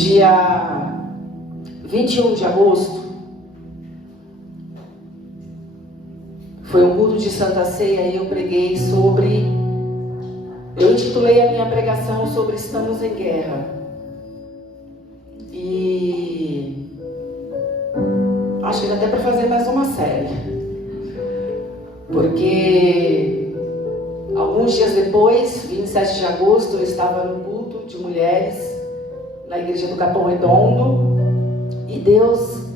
dia 21 de agosto, foi um culto de Santa Ceia e eu preguei sobre... Eu intitulei a minha pregação sobre Estamos em Guerra. E acho que dá até para fazer mais uma série. Porque alguns dias depois, 27 de agosto, eu estava no culto de mulheres na igreja do Capão Redondo e Deus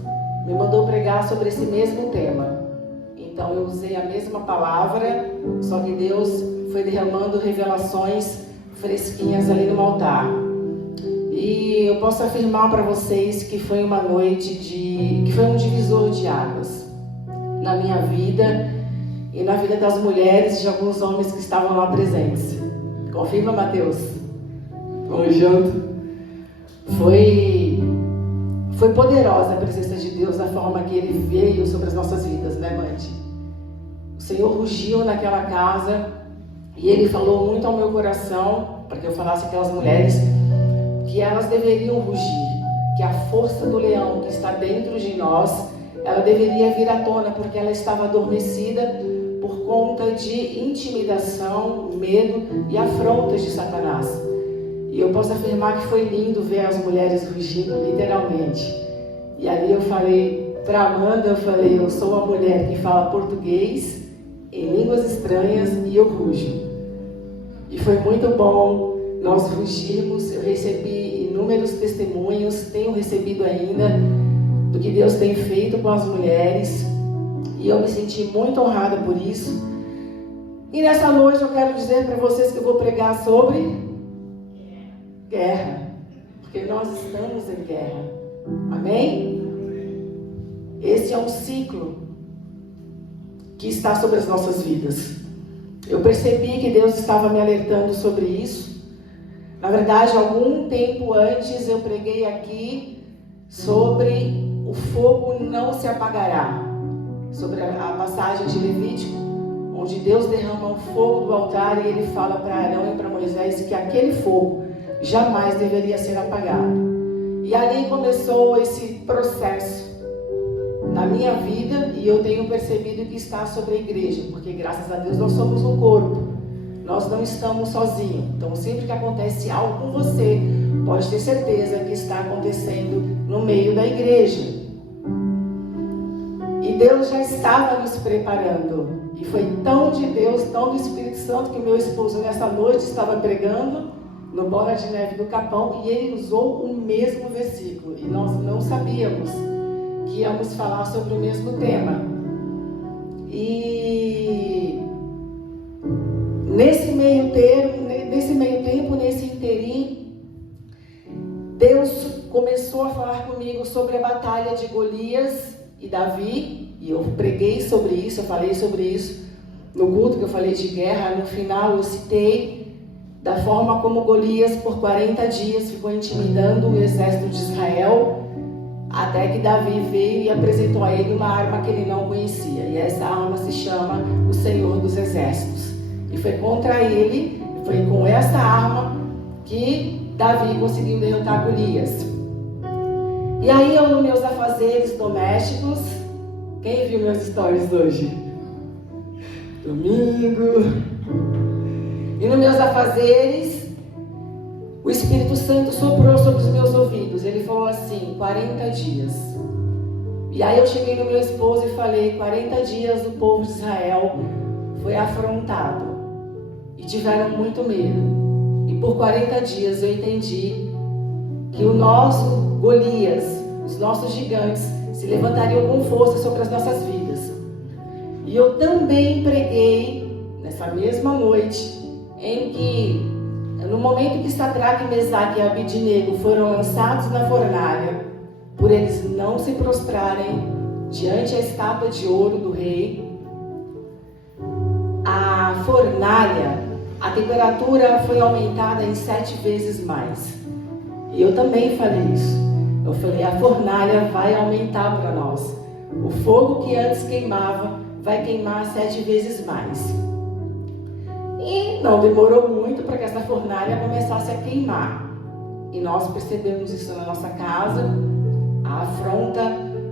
me mandou pregar sobre esse mesmo tema. Então eu usei a mesma palavra, só que Deus foi derramando revelações fresquinhas ali no altar. E eu posso afirmar para vocês que foi uma noite que foi um divisor de águas na minha vida e na vida das mulheres e de alguns homens que estavam lá presentes. Confirma, Mateus? Vamos junto? Foi poderosa a presença de Deus, a forma que Ele veio sobre as nossas vidas, né, Mandy? O Senhor rugiu naquela casa e Ele falou muito ao meu coração, para que eu falasse aquelas mulheres, que elas deveriam rugir, que a força do leão que está dentro de nós, ela deveria vir à tona, porque ela estava adormecida por conta de intimidação, medo e afrontas de Satanás. E eu posso afirmar que foi lindo ver as mulheres rugindo, literalmente. E ali eu falei para Amanda, eu sou uma mulher que fala português em línguas estranhas e eu rujo. E foi muito bom nós rugirmos. Eu recebi inúmeros testemunhos, tenho recebido ainda, do que Deus tem feito com as mulheres. E eu me senti muito honrada por isso. E nessa noite eu quero dizer para vocês que eu vou pregar sobre guerra, porque nós estamos em guerra. Amém? Esse é um ciclo que está sobre as nossas vidas. Eu percebi que Deus estava me alertando sobre isso. Na verdade, algum tempo antes eu preguei aqui sobre o fogo não se apagará, sobre a passagem de Levítico, onde Deus derrama um fogo do altar e Ele fala para Arão e para Moisés que aquele fogo jamais deveria ser apagado. E ali começou esse processo na minha vida e eu tenho percebido que está sobre a igreja, porque graças a Deus nós somos um corpo, nós não estamos sozinhos. Então sempre que acontece algo com você, pode ter certeza que está acontecendo no meio da igreja. E Deus já estava nos preparando, e foi tão de Deus, tão do Espírito Santo, que o meu esposo nessa noite estava pregando no Bola de Neve do Capão, e ele usou o mesmo versículo, e nós não sabíamos que íamos falar sobre o mesmo tema. E nesse meio tempo, nesse interim, Deus começou a falar comigo sobre a batalha de Golias e Davi, e eu preguei sobre isso, eu falei sobre isso no culto que eu falei de guerra. No final eu citei da forma como Golias por 40 dias ficou intimidando o exército de Israel, até que Davi veio e apresentou a ele uma arma que ele não conhecia. E essa arma se chama o Senhor dos Exércitos. E foi contra ele, foi com essa arma que Davi conseguiu derrotar Golias. E aí eu, nos meus afazeres domésticos, quem viu meus stories hoje? Domingo. E nos meus afazeres, o Espírito Santo soprou sobre os meus ouvidos. Ele falou assim, 40 dias. E aí eu cheguei no meu esposo e falei, 40 dias o povo de Israel foi afrontado. E tiveram muito medo. E por 40 dias eu entendi que o nosso Golias, os nossos gigantes, se levantariam com força sobre as nossas vidas. E eu também preguei, nessa mesma noite, em que, no momento que Sadraque, Mesaque e Abidnego foram lançados na fornalha, por eles não se prostrarem diante a estátua de ouro do rei, a fornalha, a temperatura foi aumentada em 7 vezes mais. E eu também falei isso. Eu falei, a fornalha vai aumentar para nós. O fogo que antes queimava vai queimar 7 vezes mais. E não demorou muito para que essa fornalha começasse a queimar. e nós percebemos isso na nossa casa, a afronta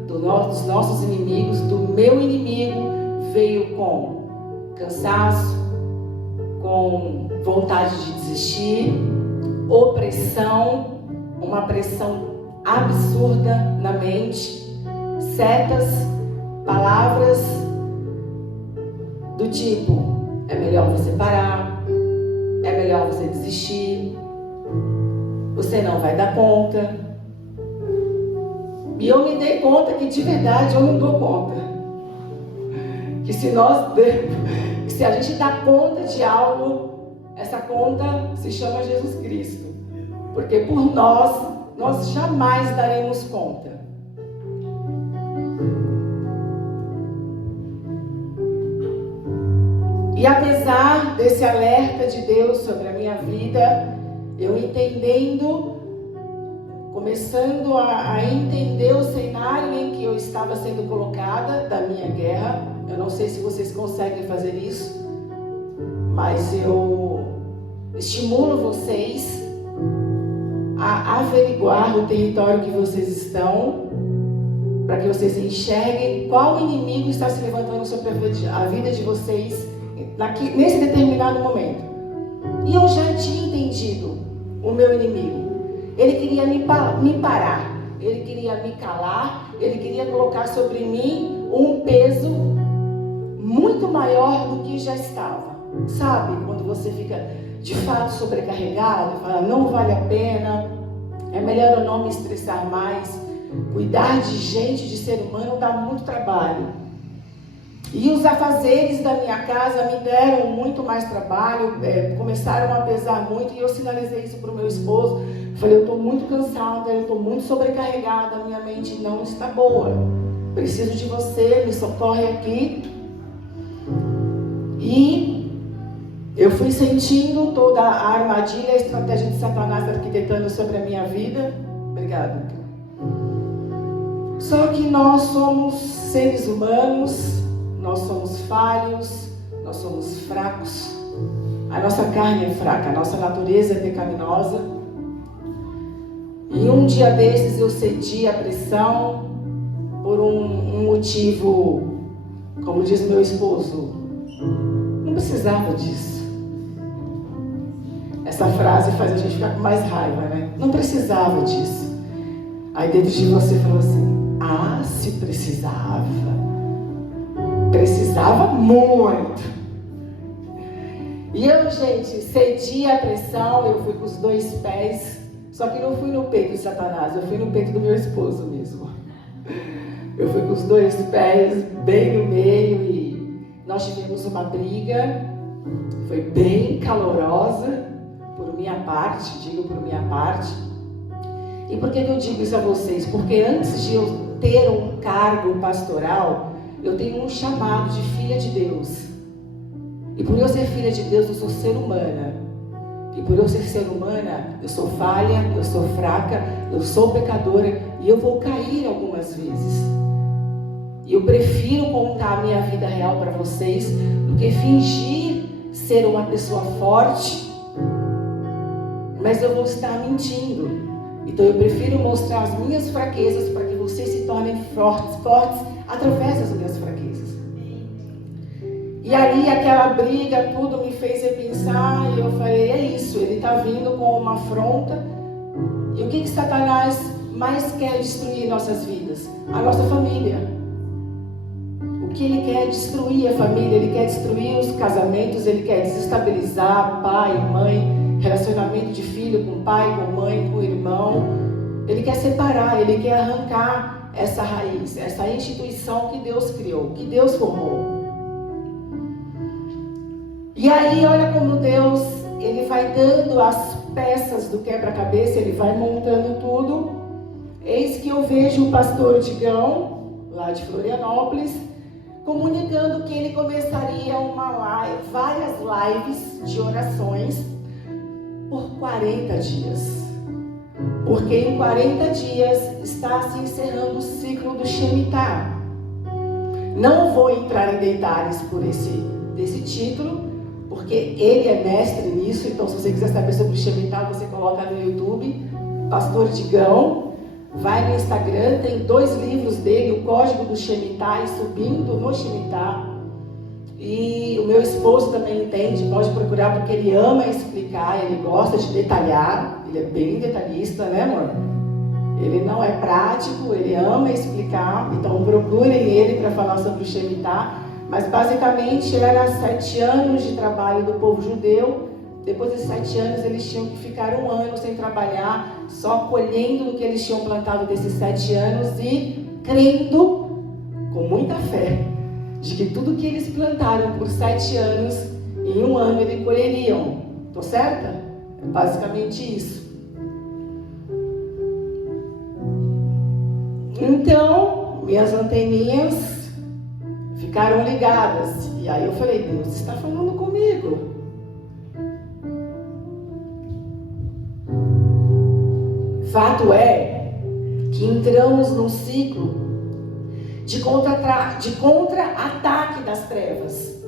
dos nossos inimigos, do meu inimigo, veio com cansaço, com vontade de desistir, opressão, uma pressão absurda na mente, setas, palavras do tipo: é melhor você parar, é melhor você desistir, você não vai dar conta. E eu me dei conta que de verdade eu não dou conta. Que se a gente dá conta de algo, essa conta se chama Jesus Cristo. Porque por nós jamais daremos conta. E apesar desse alerta de Deus sobre a minha vida, eu começando a entender o cenário em que eu estava sendo colocada da minha guerra. Eu não sei se vocês conseguem fazer isso, mas eu estimulo vocês a averiguar o território que vocês estão, para que vocês enxerguem qual inimigo está se levantando sobre a vida de vocês nesse determinado momento. E eu já tinha entendido o meu inimigo. Ele queria me parar, ele queria me calar, ele queria colocar sobre mim um peso muito maior do que já estava. Sabe, quando você fica de fato sobrecarregado, fala, não vale a pena, é melhor eu não me estressar mais. Cuidar de gente, de ser humano, dá muito trabalho. E os afazeres da minha casa me deram muito mais trabalho, começaram a pesar muito, e eu sinalizei isso para o meu esposo. Falei, eu estou muito cansada, eu estou muito sobrecarregada, minha mente não está boa. Preciso de você, me socorre aqui. E eu fui sentindo toda a armadilha, a estratégia de Satanás arquitetando sobre a minha vida. Obrigada. Só que nós somos seres humanos, nós somos falhos, nós somos fracos. A nossa carne é fraca, a nossa natureza é pecaminosa. E um dia desses eu cedi à pressão por um motivo, como diz meu esposo, não precisava disso. Essa frase faz a gente ficar com mais raiva, né? Não precisava disso. Aí dentro de você falou assim, se precisava. Precisava muito. E eu, gente, cedi à pressão, eu fui com os 2 pés, só que não fui no peito de Satanás, eu fui no peito do meu esposo mesmo. Eu fui com os 2 pés bem no meio e nós tivemos uma briga, foi bem calorosa, por minha parte, digo por minha parte. E por que eu digo isso a vocês? Porque antes de eu ter um cargo pastoral, eu tenho um chamado de filha de Deus. E por eu ser filha de Deus, eu sou ser humana. E por eu ser ser humana, eu sou falha, eu sou fraca, eu sou pecadora e eu vou cair algumas vezes. E eu prefiro contar a minha vida real para vocês do que fingir ser uma pessoa forte, mas eu vou estar mentindo. Então eu prefiro mostrar as minhas fraquezas para que vocês se tornem fortes através das minhas fraquezas. E aí aquela briga, tudo me fez repensar e eu falei, é isso, ele está vindo com uma afronta. E o que Satanás mais quer destruir em nossas vidas? A nossa família. O que ele quer destruir a família, ele quer destruir os casamentos, ele quer desestabilizar pai, mãe, relacionamento de filho com pai, com mãe, com irmão. Ele quer separar, ele quer arrancar essa raiz, essa instituição que Deus criou, que Deus formou. E aí, olha como Deus, ele vai dando as peças do quebra-cabeça, ele vai montando tudo. Eis que eu vejo o pastor Digão, lá de Florianópolis, comunicando que ele começaria várias lives de orações por 40 dias. Porque em 40 dias está se encerrando o ciclo do Shemitah. Não vou entrar em detalhes desse título, porque ele é mestre nisso. Então, se você quiser saber sobre o Shemitah, você coloca no YouTube. pastor Digão. Vai no Instagram, tem 2 livros dele, o Código do Shemitah e Subindo no Shemitah. E o meu esposo também entende, pode procurar, porque ele ama explicar, ele gosta de detalhar, ele é bem detalhista, né, amor? Ele não é prático, ele ama explicar, então procurem ele para falar sobre o Shemitah. Mas basicamente era 7 anos de trabalho do povo judeu. Depois desses 7 anos eles tinham que ficar 1 ano sem trabalhar, só colhendo o que eles tinham plantado desses 7 anos e crendo com muita fé de que tudo que eles plantaram por 7 anos, em 1 ano eles colheriam. Tô certa? É basicamente isso. Então, minhas anteninhas ficaram ligadas. E aí eu falei, Deus está falando comigo. Fato é que entramos num ciclo de contra-ataque das trevas.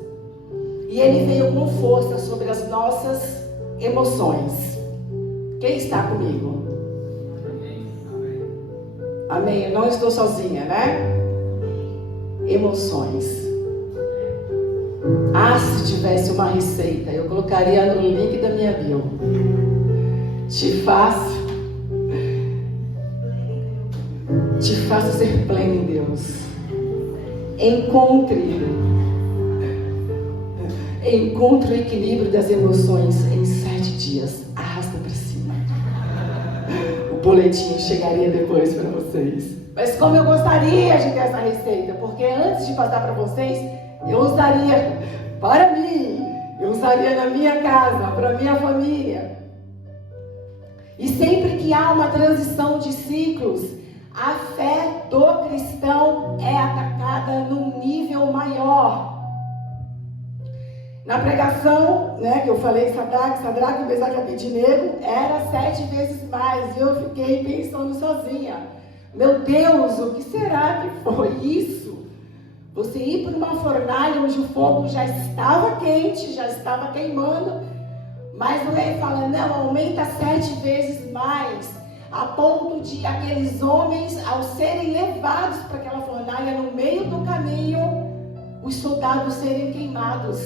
E ele veio com força sobre as nossas emoções. Quem está comigo? Amém? Eu não estou sozinha, né? Emoções. Ah, se tivesse uma receita, eu colocaria no link da minha bio. Te faço ser pleno em Deus. Encontre o equilíbrio das emoções em 7 dias. Arrasta para cima. O boletim chegaria depois para vocês. Mas como eu gostaria de ter essa receita, porque antes de passar para vocês, eu usaria para mim, eu usaria na minha casa, para minha família. E sempre que há uma transição de ciclos, a fé do cristão é atacada num nível maior. Na pregação, né, que eu falei, Sadraque, Mesaque e Abednego, era 7 vezes mais. E eu fiquei pensando sozinha. Meu Deus, o que será que foi isso? Você ir para uma fornalha onde o fogo já estava quente, já estava queimando, mas o rei fala, não, aumenta 7 vezes mais, a ponto de aqueles homens, ao serem levados para aquela fornalha, no meio do caminho, os soldados serem queimados.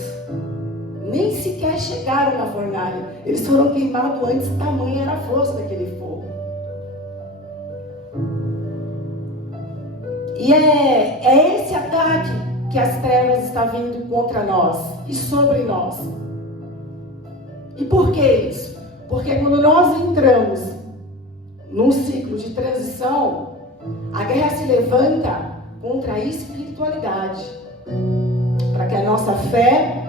Nem sequer chegaram na fornalha, eles foram queimados antes, tamanha era a força daquele fogo. E é esse ataque que as trevas estão vindo contra nós e sobre nós. E por que isso? Porque quando nós entramos num ciclo de transição, a guerra se levanta contra a espiritualidade, para que a nossa fé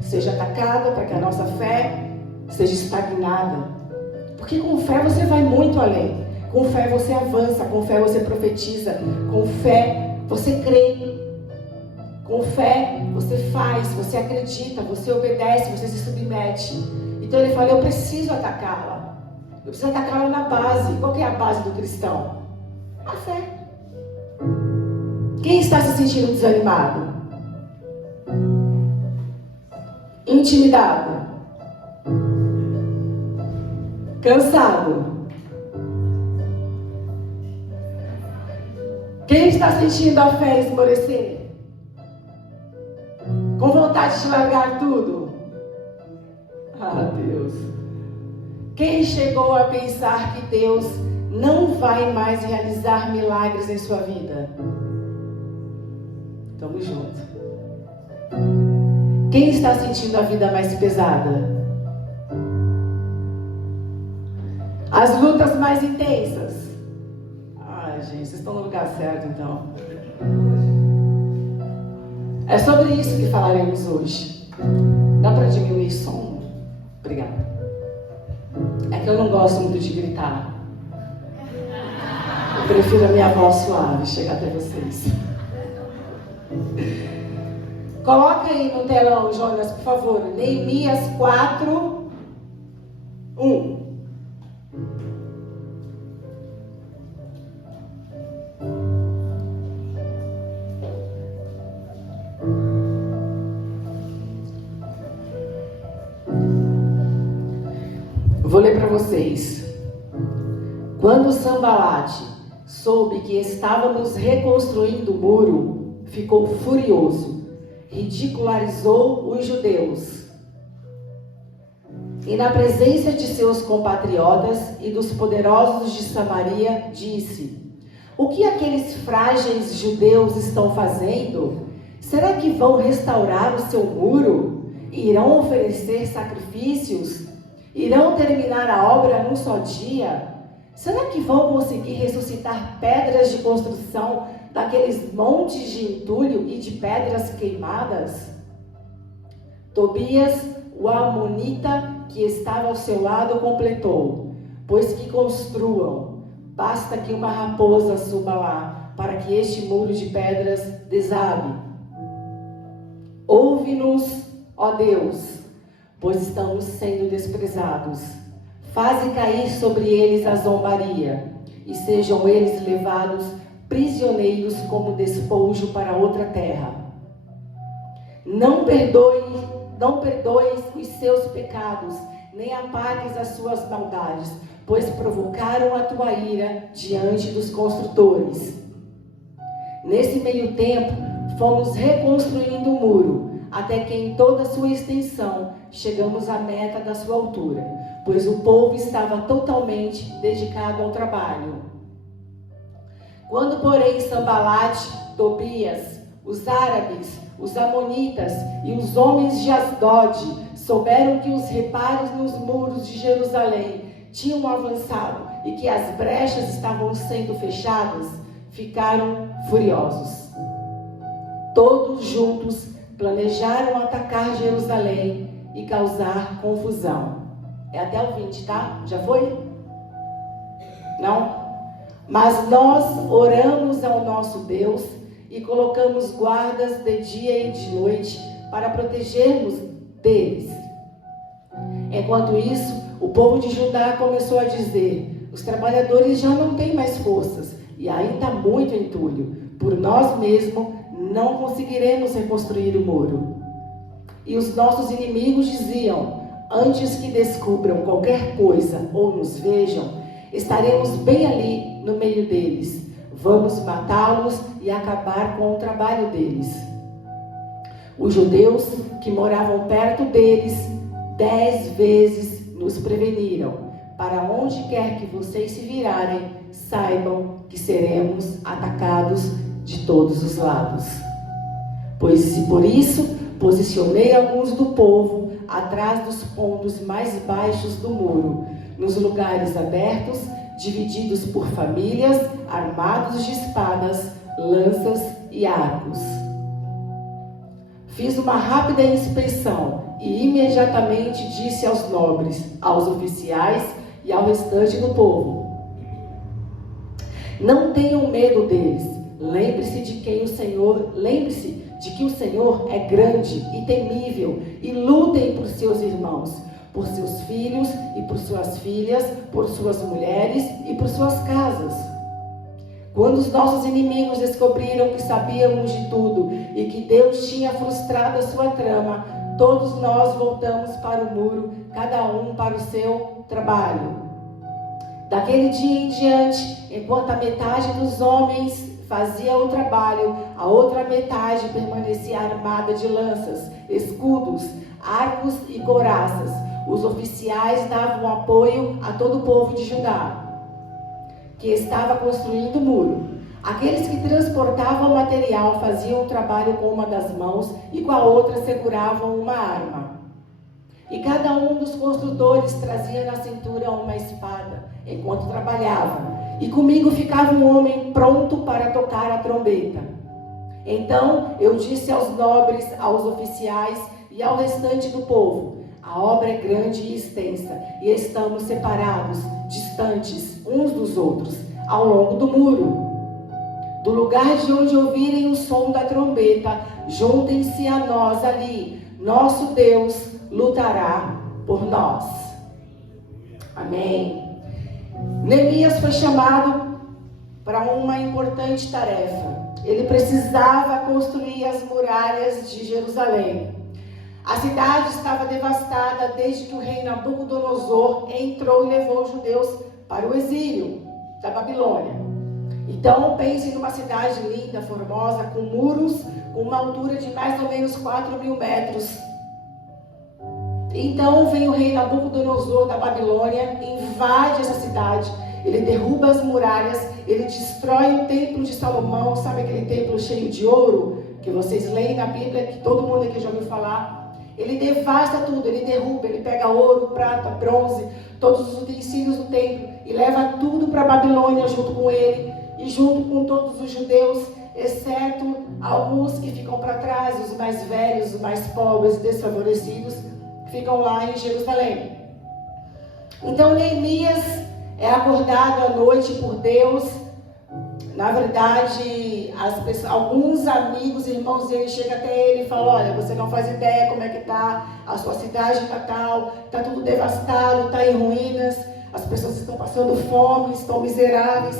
seja atacada, para que a nossa fé seja estagnada. Porque com fé você vai muito além. Com fé você avança, com fé você profetiza, com fé você crê, com fé você faz, você acredita, você obedece, você se submete. Então ele fala, eu preciso atacá-la. Eu preciso atacá-la na base. Qual que é a base do cristão? A fé. Quem está se sentindo desanimado? Intimidado? Cansado? Quem está sentindo a fé esmorecer? Com vontade de largar tudo? Ah, Deus. Quem chegou a pensar que Deus não vai mais realizar milagres em sua vida? Tamo junto. Quem está sentindo a vida mais pesada? As lutas mais intensas? Ai, gente, vocês estão no lugar certo, então. É sobre isso que falaremos hoje. Dá para diminuir o som? Obrigada. É que eu não gosto muito de gritar. Eu prefiro a minha voz suave chegar até vocês. Coloca aí no telão, Jonas, por favor. Neemias 4, 1. Vou ler para vocês. Quando Sambalate soube que estávamos reconstruindo o muro, ficou furioso, ridicularizou os judeus. E na presença de seus compatriotas e dos poderosos de Samaria, disse: o que aqueles frágeis judeus estão fazendo? Será que vão restaurar o seu muro? Irão oferecer sacrifícios? Irão terminar a obra num só dia? Será que vão conseguir ressuscitar pedras de construção daqueles montes de entulho e de pedras queimadas? Tobias, o amonita, que estava ao seu lado, completou: pois que construam, basta que uma raposa suba lá, para que este muro de pedras desabe. Ouve-nos, ó Deus, pois estamos sendo desprezados. Faze cair sobre eles a zombaria, e sejam eles levados prisioneiros como despojo para outra terra. Não perdoes os seus pecados, nem apagues as suas maldades, pois provocaram a tua ira diante dos construtores. Nesse meio tempo, fomos reconstruindo o muro, até que em toda a sua extensão chegamos à meta da sua altura, pois o povo estava totalmente dedicado ao trabalho. Quando, porém, Sambalate, Tobias, os árabes, os amonitas e os homens de Asdod souberam que os reparos nos muros de Jerusalém tinham avançado e que as brechas estavam sendo fechadas, ficaram furiosos. Todos juntos planejaram atacar Jerusalém e causar confusão. É até o 20, tá? Já foi? Não? Mas nós oramos ao nosso Deus e colocamos guardas de dia e de noite para protegermos deles. Enquanto isso, o povo de Judá começou a dizer: os trabalhadores já não têm mais forças e ainda há muito entulho. Por nós mesmos não conseguiremos reconstruir o muro. E os nossos inimigos diziam: antes que descubram qualquer coisa ou nos vejam, estaremos bem ali no meio deles. Vamos matá-los e acabar com o trabalho deles. Os judeus que moravam perto deles 10 vezes nos preveniram: para onde quer que vocês se virarem, saibam que seremos atacados de todos os lados. Pois se por isso posicionei alguns do povo atrás dos pontos mais baixos do muro, nos lugares abertos, divididos por famílias, armados de espadas, lanças e arcos. Fiz uma rápida inspeção e imediatamente disse aos nobres, aos oficiais e ao restante do povo: não tenham medo deles. Lembre-se de que o Senhor é grande e temível, e lutem por seus irmãos, por seus filhos e por suas filhas, por suas mulheres e por suas casas. Quando os nossos inimigos descobriram que sabíamos de tudo e que Deus tinha frustrado a sua trama, todos nós voltamos para o muro, cada um para o seu trabalho. Daquele dia em diante, enquanto a metade dos homens fazia o trabalho, a outra metade permanecia armada de lanças, escudos, arcos e couraças. Os oficiais davam apoio a todo o povo de Judá, que estava construindo o muro. Aqueles que transportavam o material faziam o trabalho com uma das mãos e com a outra seguravam uma arma. E cada um dos construtores trazia na cintura uma espada enquanto trabalhava. E comigo ficava um homem pronto para tocar a trombeta. Então eu disse aos nobres, aos oficiais e ao restante do povo: a obra é grande e extensa, e estamos separados, distantes uns dos outros, ao longo do muro. Do lugar de onde ouvirem o som da trombeta, juntem-se a nós ali. Nosso Deus lutará por nós. Amém. Neemias foi chamado para uma importante tarefa. Ele precisava construir as muralhas de Jerusalém. A cidade estava devastada desde que o rei Nabucodonosor entrou e levou os judeus para o exílio. da Babilônia. Então pense numa cidade linda, formosa, com muros, com uma altura de mais ou menos 4.000 metros. Então vem o rei Nabucodonosor da Babilônia, invade essa cidade, ele derruba as muralhas, ele destrói o templo de Salomão, sabe aquele templo cheio de ouro, que vocês leem na Bíblia, que todo mundo aqui já ouviu falar? Ele devasta tudo, ele derruba, ele pega ouro, prata, bronze, todos os utensílios do templo, e leva tudo para a Babilônia junto com ele, e junto com todos os judeus, exceto alguns que ficam para trás, os mais velhos, os mais pobres, desfavorecidos, ficam lá em Jerusalém. Então Neemias é acordado à noite por Deus. Na verdade, alguns amigos, irmãos dele chegam até ele e falam: olha, você não faz ideia como é que está, a sua cidade natal, está tudo devastado, está em ruínas, as pessoas estão passando fome, estão miseráveis.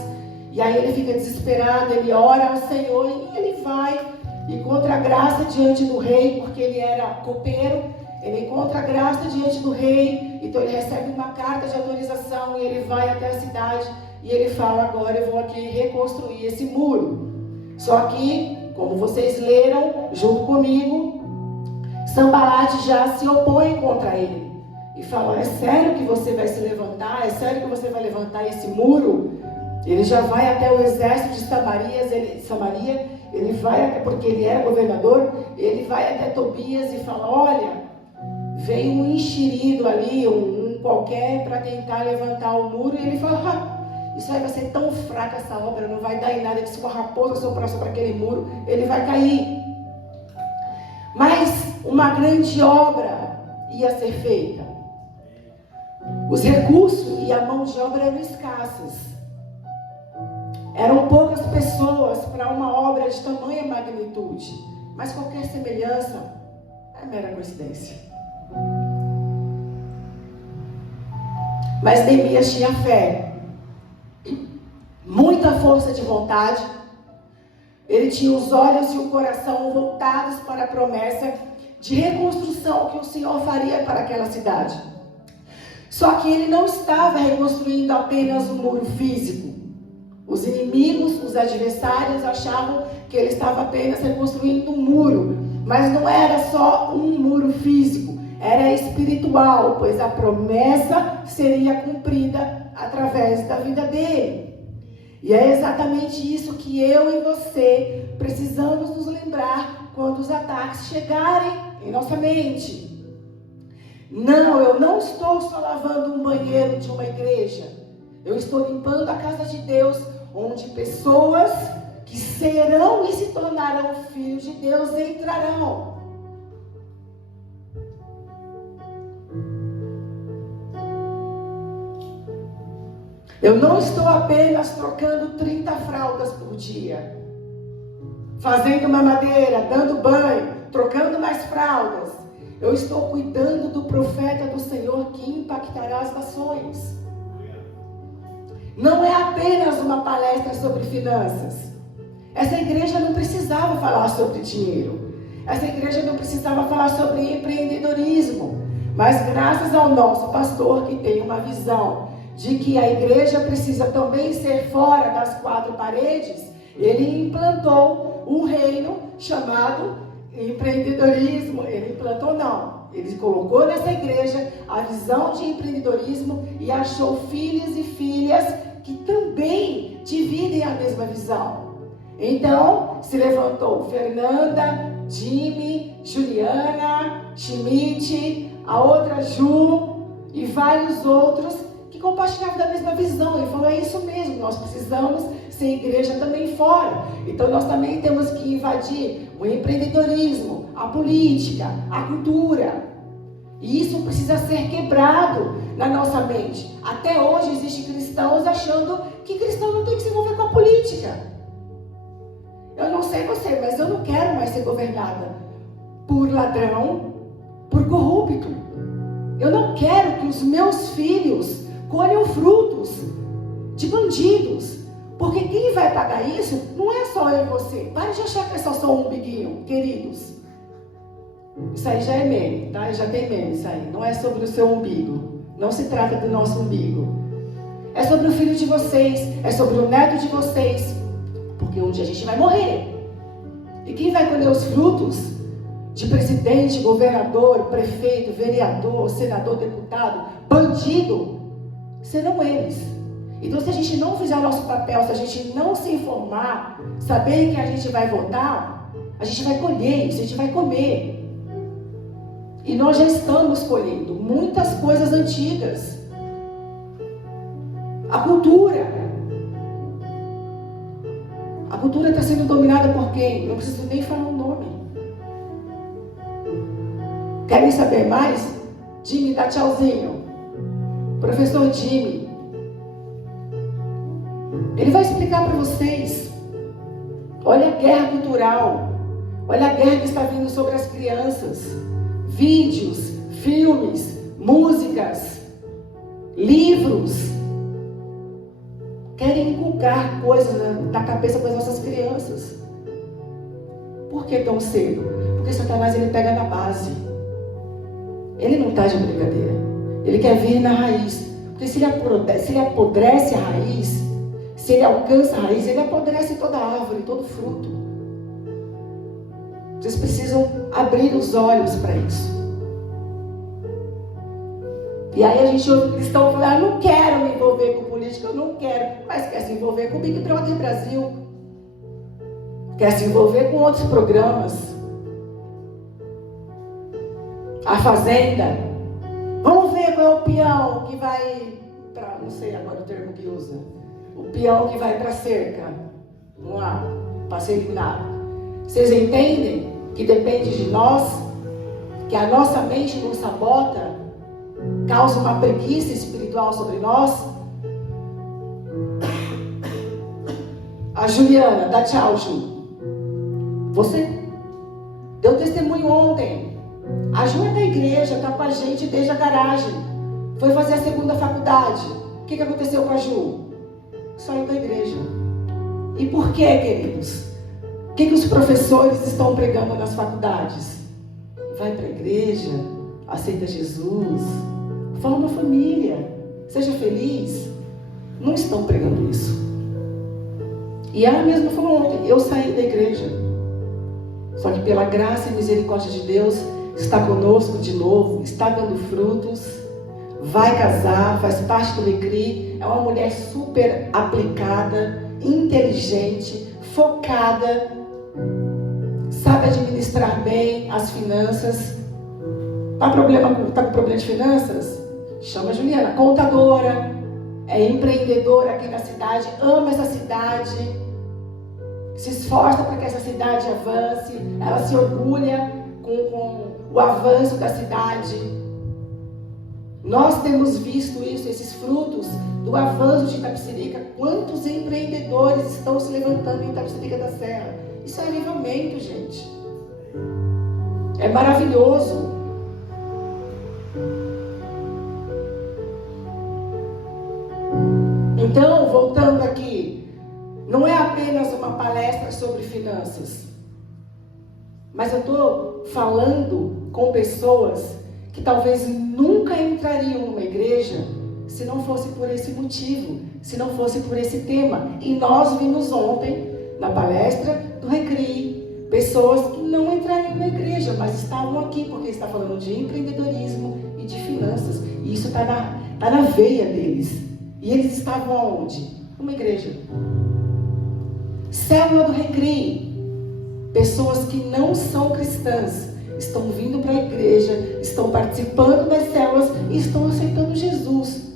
E aí ele fica desesperado, ele ora ao Senhor e ele vai, encontra graça diante do rei, porque ele era copeiro. Ele encontra graça diante do rei, então ele recebe uma carta de autorização e ele vai até a cidade e ele fala: agora eu vou aqui reconstruir esse muro. Só que, como vocês leram junto comigo, Sanbalate já se opõe contra ele e fala: é sério que você vai se levantar? É sério que você vai levantar esse muro? Ele já vai até o exército de Samaria, ele vai até, porque ele era governador, ele vai até Tobias e fala: olha, veio um enxerido ali, um qualquer, para tentar levantar o muro. E ele fala: isso aí vai ser tão fraca essa obra, não vai dar em nada, que se uma raposa soprar sobre aquele muro, ele vai cair. Mas uma grande obra ia ser feita. Os recursos e a mão de obra eram escassos. Eram poucas pessoas para uma obra de tamanha magnitude. Mas qualquer semelhança é mera coincidência. Mas Neemias tinha fé, muita força de vontade. Ele tinha os olhos e o coração voltados para a promessa de reconstrução que o Senhor faria para aquela cidade. Só que ele não estava reconstruindo apenas um muro físico. Os inimigos, os adversários achavam que ele estava apenas reconstruindo um muro, mas não era só um muro físico, era espiritual, pois a promessa seria cumprida através da vida dele. E é exatamente isso que eu e você precisamos nos lembrar quando os ataques chegarem em nossa mente. Não, eu não estou só lavando um banheiro de uma igreja. Eu estou limpando a casa de Deus, onde pessoas que serão e se tornarão filhos de Deus entrarão. Eu não estou apenas trocando 30 fraldas por dia, fazendo mamadeira, dando banho, trocando mais fraldas. Eu estou cuidando do profeta do Senhor que impactará as nações. Não é apenas uma palestra sobre finanças. Essa igreja não precisava falar sobre dinheiro. Essa igreja não precisava falar sobre empreendedorismo. Mas graças ao nosso pastor, que tem uma visão de que a igreja precisa também ser fora das quatro paredes, ele implantou um reino chamado empreendedorismo. Ele implantou não. Ele colocou nessa igreja a visão de empreendedorismo e achou filhos e filhas que também dividem a mesma visão. Então, se levantou Fernanda, Jimmy, Juliana, Schmidt, a outra Ju e vários outros que compartilhavam da mesma visão. Ele falou: é isso mesmo, nós precisamos ser igreja também fora. Então nós também temos que invadir o empreendedorismo, a política, a cultura. E isso precisa ser quebrado na nossa mente. Até hoje existem cristãos achando que cristão não tem que se envolver com a política. Eu não sei você, mas eu não quero mais ser governada por ladrão, por corrupto. Eu não quero que os meus filhos colham frutos de bandidos. Porque quem vai pagar isso não é só eu e você. Pare de achar que é só um umbiguinho, queridos. Isso aí já é meme, tá? Já tem meme isso aí. Não é sobre o seu umbigo. Não se trata do nosso umbigo. é sobre o filho de vocês, é sobre o neto de vocês. Porque um dia a gente vai morrer. E quem vai colher os frutos de presidente, governador, prefeito, vereador, senador, deputado, bandido, serão eles. Então, se a gente não fizer o nosso papel, se a gente não se informar, saber que a gente vai votar, a gente vai colher isso, a gente vai comer. E nós já estamos colhendo muitas coisas antigas. A cultura está sendo dominada por quem? Não preciso nem falar o nome. Querem saber mais? Jimmy, dá tchauzinho. Professor Jimmy. Ele vai explicar para vocês. Olha a guerra cultural. Olha a guerra que está vindo sobre as crianças. Vídeos, filmes, músicas, livros. Querem inculcar coisas na cabeça das nossas crianças. Por que tão cedo? Porque Satanás ele pega na base. Ele não está de brincadeira. Ele quer vir na raiz. Porque se ele apodrece a raiz, se ele alcança a raiz, ele apodrece toda a árvore, todo fruto. Vocês precisam abrir os olhos para isso. E aí a gente ouve cristão falar, eu não quero me envolver com política, eu não quero. Mas quer se envolver com o Big Brother Brasil. Quer se envolver com outros programas. A Fazenda. Vamos ver qual é o peão que vai para, não sei agora o termo que usa. O peão que vai para a cerca. Vamos lá, para ser eliminado. Vocês entendem que depende de nós, que a nossa mente nos sabota, causa uma preguiça espiritual sobre nós? A Juliana, dá tchau, Ju. Você deu testemunho ontem. A Ju é da igreja, está com a gente desde a garagem. Foi fazer a segunda faculdade. O que aconteceu com a Ju? Saiu da igreja. E por quê, queridos? O que os professores estão pregando nas faculdades? Vai para a igreja, aceita Jesus, forma uma família, seja feliz. Não estão pregando isso. E ela mesma falou ontem, eu saí da igreja. Só que pela graça e misericórdia de Deus, está conosco de novo, está dando frutos, vai casar, faz parte do Recri, é uma mulher super aplicada, inteligente, focada, sabe administrar bem as finanças. Tá com problema de finanças? Chama a Juliana, contadora, é empreendedora aqui na cidade, ama essa cidade, se esforça para que essa cidade avance, ela se orgulha com o avanço da cidade. Nós temos visto isso, esses frutos do avanço de Itapecerica. Quantos empreendedores estão se levantando em Itapecerica da Serra? Isso é avivamento, gente. É maravilhoso. Então, voltando aqui, não é apenas uma palestra sobre finanças, mas eu estou falando com pessoas que talvez nunca entrariam numa igreja se não fosse por esse motivo, se não fosse por esse tema. E nós vimos ontem, na palestra do Recri, pessoas que não entrariam na igreja, mas estavam aqui porque está falando de empreendedorismo e de finanças. E isso está na veia deles. E eles estavam aonde? Numa igreja. Célula do Recri. Pessoas que não são cristãs estão vindo para a igreja, estão participando das células e estão aceitando Jesus.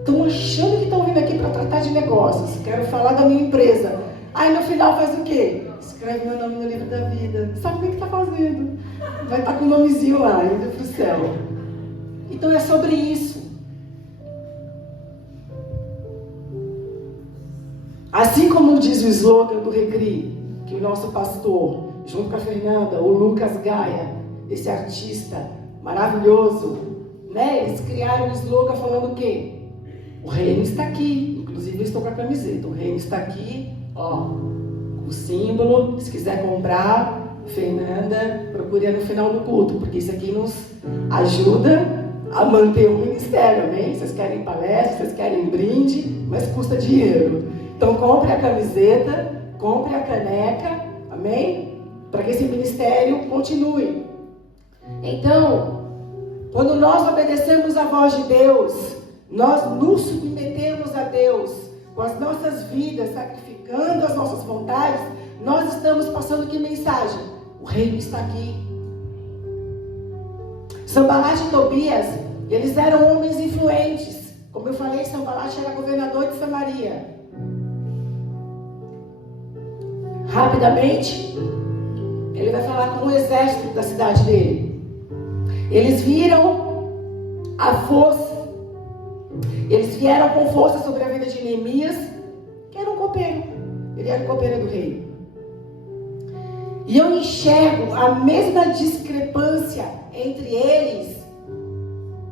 Estão achando que estão vindo aqui para tratar de negócios. Quero falar da minha empresa. Aí no final faz o quê? Escreve meu nome no livro da vida. Sabe o que está fazendo? Vai estar com o nomezinho lá, indo para o céu. Então é sobre isso. Assim como diz o slogan do Recri, que o nosso pastor, junto com a Fernanda, o Lucas Gaia, esse artista maravilhoso, né? Eles criaram um slogan falando o quê? O reino está aqui. Inclusive eu estou com a camiseta. O reino está aqui, ó, o símbolo. Se quiser comprar, Fernanda, procure no final do culto, porque isso aqui nos ajuda a manter o ministério, amém? Vocês querem palestra, vocês querem brinde, mas custa dinheiro. Então compre a camiseta, compre a caneca, amém? Para que esse ministério continue. Então, quando nós obedecemos a voz de Deus, nós nos submetemos a Deus com as nossas vidas, sacrificando as nossas vontades, nós estamos passando que mensagem? O reino está aqui. Sanbalat e Tobias, eles eram homens influentes. Como eu falei, Sanbalat era governador de Samaria. Rapidamente, ele vai falar com o exército da cidade dele. Eles viram a força, eles vieram com força sobre a vida de Neemias, que era um copeiro. Ele era o copeiro do rei. E eu enxergo a mesma discrepância entre eles,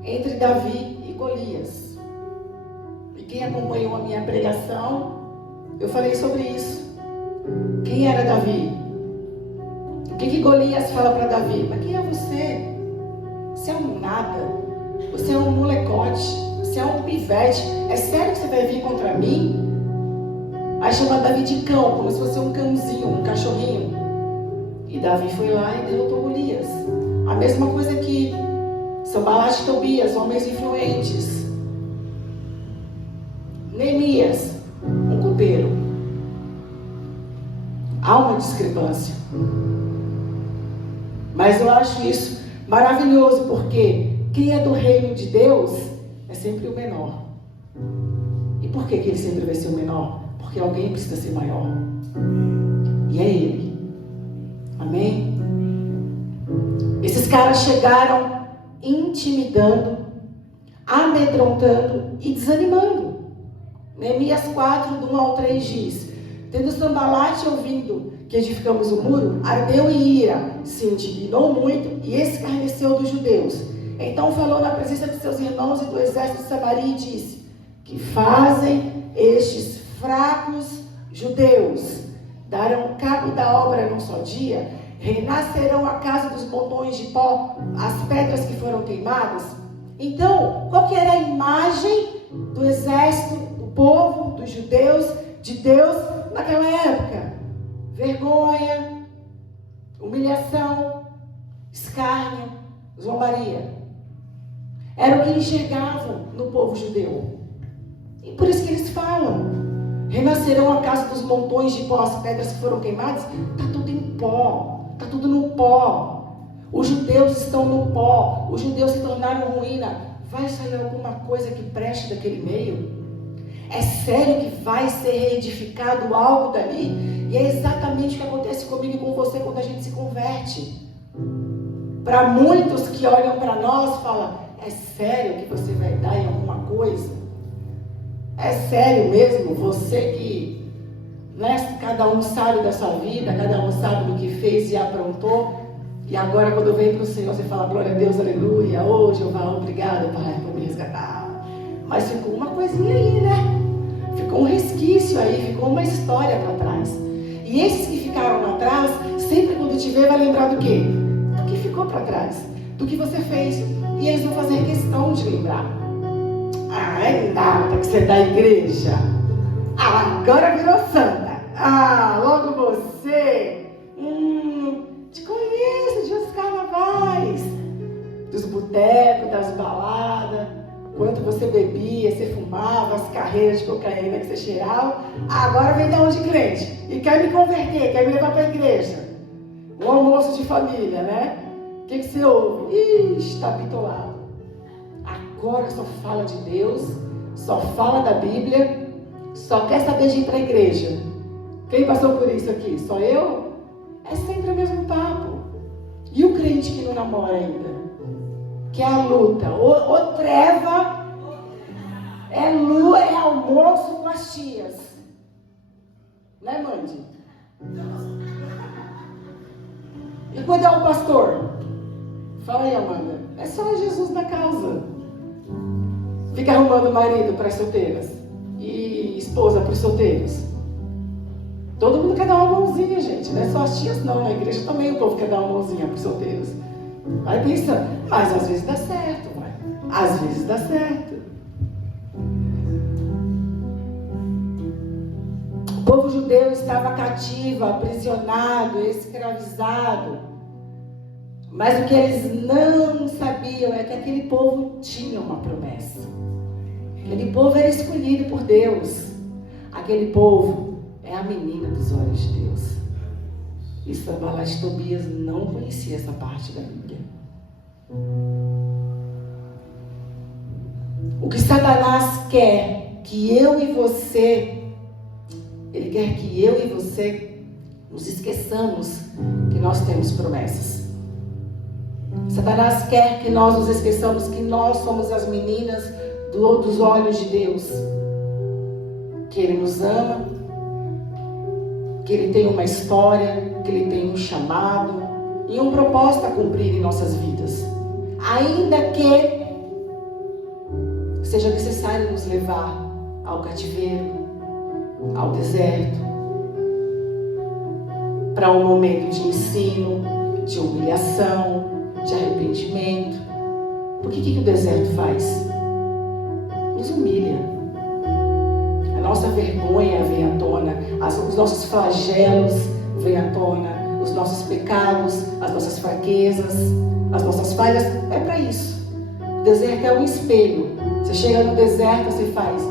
entre Davi e Golias. E quem acompanhou a minha pregação, eu falei sobre isso. Quem era Davi? O que Golias fala para Davi? Mas quem é você? Você é um nada. Você é um molecote. Você é um pivete. É sério que você vai vir contra mim? Aí chama Davi de cão, como se fosse um cãozinho, um cachorrinho. E Davi foi lá e derrotou Golias. A mesma coisa que Sanbalat e Tobias, homens influentes. Neemias, um copeiro. Há uma discrepância. Mas eu acho isso maravilhoso, porque quem é do reino de Deus é sempre o menor. E por que ele sempre vai ser o menor? Porque alguém precisa ser maior. E é ele. Amém? Esses caras chegaram intimidando, amedrontando e desanimando. Neemias 4, do 1 ao 3 diz: tendo Sanbalat ouvindo que edificamos o muro, ardeu em ira, se indignou muito e escarneceu dos judeus. Então falou na presença de seus irmãos e do exército de Samaria e disse: que fazem estes fracos judeus? Darão cabo da obra num só dia? Renascerão a casa dos montões de pó, as pedras que foram queimadas? Então, qual que era a imagem do exército, do povo, dos judeus, de Deus naquela época? Vergonha, humilhação, escárnio, zombaria. Era o que enxergavam no povo judeu. E por isso que eles falam: renascerão a casa dos montões de pó, as pedras que foram queimadas. Está tudo em pó, está tudo no pó. Os judeus estão no pó, os judeus se tornaram ruína. Vai sair alguma coisa que preste daquele meio? É sério que vai ser reedificado algo dali? E é exatamente o que acontece comigo e com você quando a gente se converte. Para muitos que olham para nós, falam: é sério que você vai dar em alguma coisa? É sério mesmo? Você que, né, cada um sabe da sua vida, cada um sabe do que fez e aprontou, e agora quando vem para o Senhor você fala: glória a Deus, aleluia, oh Jeová, obrigado, Pai, por me resgatar. Mas ficou uma coisinha aí, né? Ficou um resquício aí, ficou uma história para trás. E esses que ficaram lá atrás, sempre quando te ver vai lembrar do quê? Do que ficou para trás, do que você fez. E eles vão fazer questão de lembrar. Ah, é nada que você é da igreja. Ah, agora virou santa. Ah, logo você. Te conheço de outros carnavais, dos botecos, das baladas, quanto você bebia, você fumava, as carreiras de cocaína que você cheirava. Agora vem dar um de crente e quer me converter, quer me levar para a igreja. Um almoço de família, né? O que você ouve? Ixi, está bitolado. Agora só fala de Deus, só fala da Bíblia, só quer saber de ir para a igreja. Quem passou por isso aqui? Só eu? É sempre o mesmo papo. E o crente que não namora ainda? Que é a luta, ou treva, é lua, é almoço com as tias. Né, Mandy? E quando é o pastor? Fala aí, Amanda. É só Jesus na casa. Fica arrumando marido para as solteiras e esposa para os solteiros. Todo mundo quer dar uma mãozinha, gente. Não é só as tias, não. Na igreja também o povo quer dar uma mãozinha para os solteiros. Vai pensando. Mas às vezes dá certo, vai. Às vezes dá certo. O povo judeu estava cativo, aprisionado, escravizado. Mas o que eles não sabiam é que aquele povo tinha uma promessa. Aquele povo era escolhido por Deus. Aquele povo é a menina dos olhos de Deus. E Sanbalat e Tobias não conhecia essa parte da Bíblia. O que Satanás quer que eu e você, ele quer que eu e você nos esqueçamos que nós temos promessas. Satanás quer que nós nos esqueçamos que nós somos as meninas dos olhos de Deus. Que Ele nos ama, que Ele tem uma história, que Ele tem um chamado e um propósito a cumprir em nossas vidas. Ainda que seja necessário nos levar ao cativeiro, ao deserto, para um momento de ensino, de humilhação, de arrependimento. Porque o que o deserto faz? Nos humilha. A nossa vergonha vem à tona, os nossos flagelos vêm à tona, os nossos pecados, as nossas fraquezas, as nossas falhas. É para isso. O deserto é um espelho. Você chega no deserto, você faz: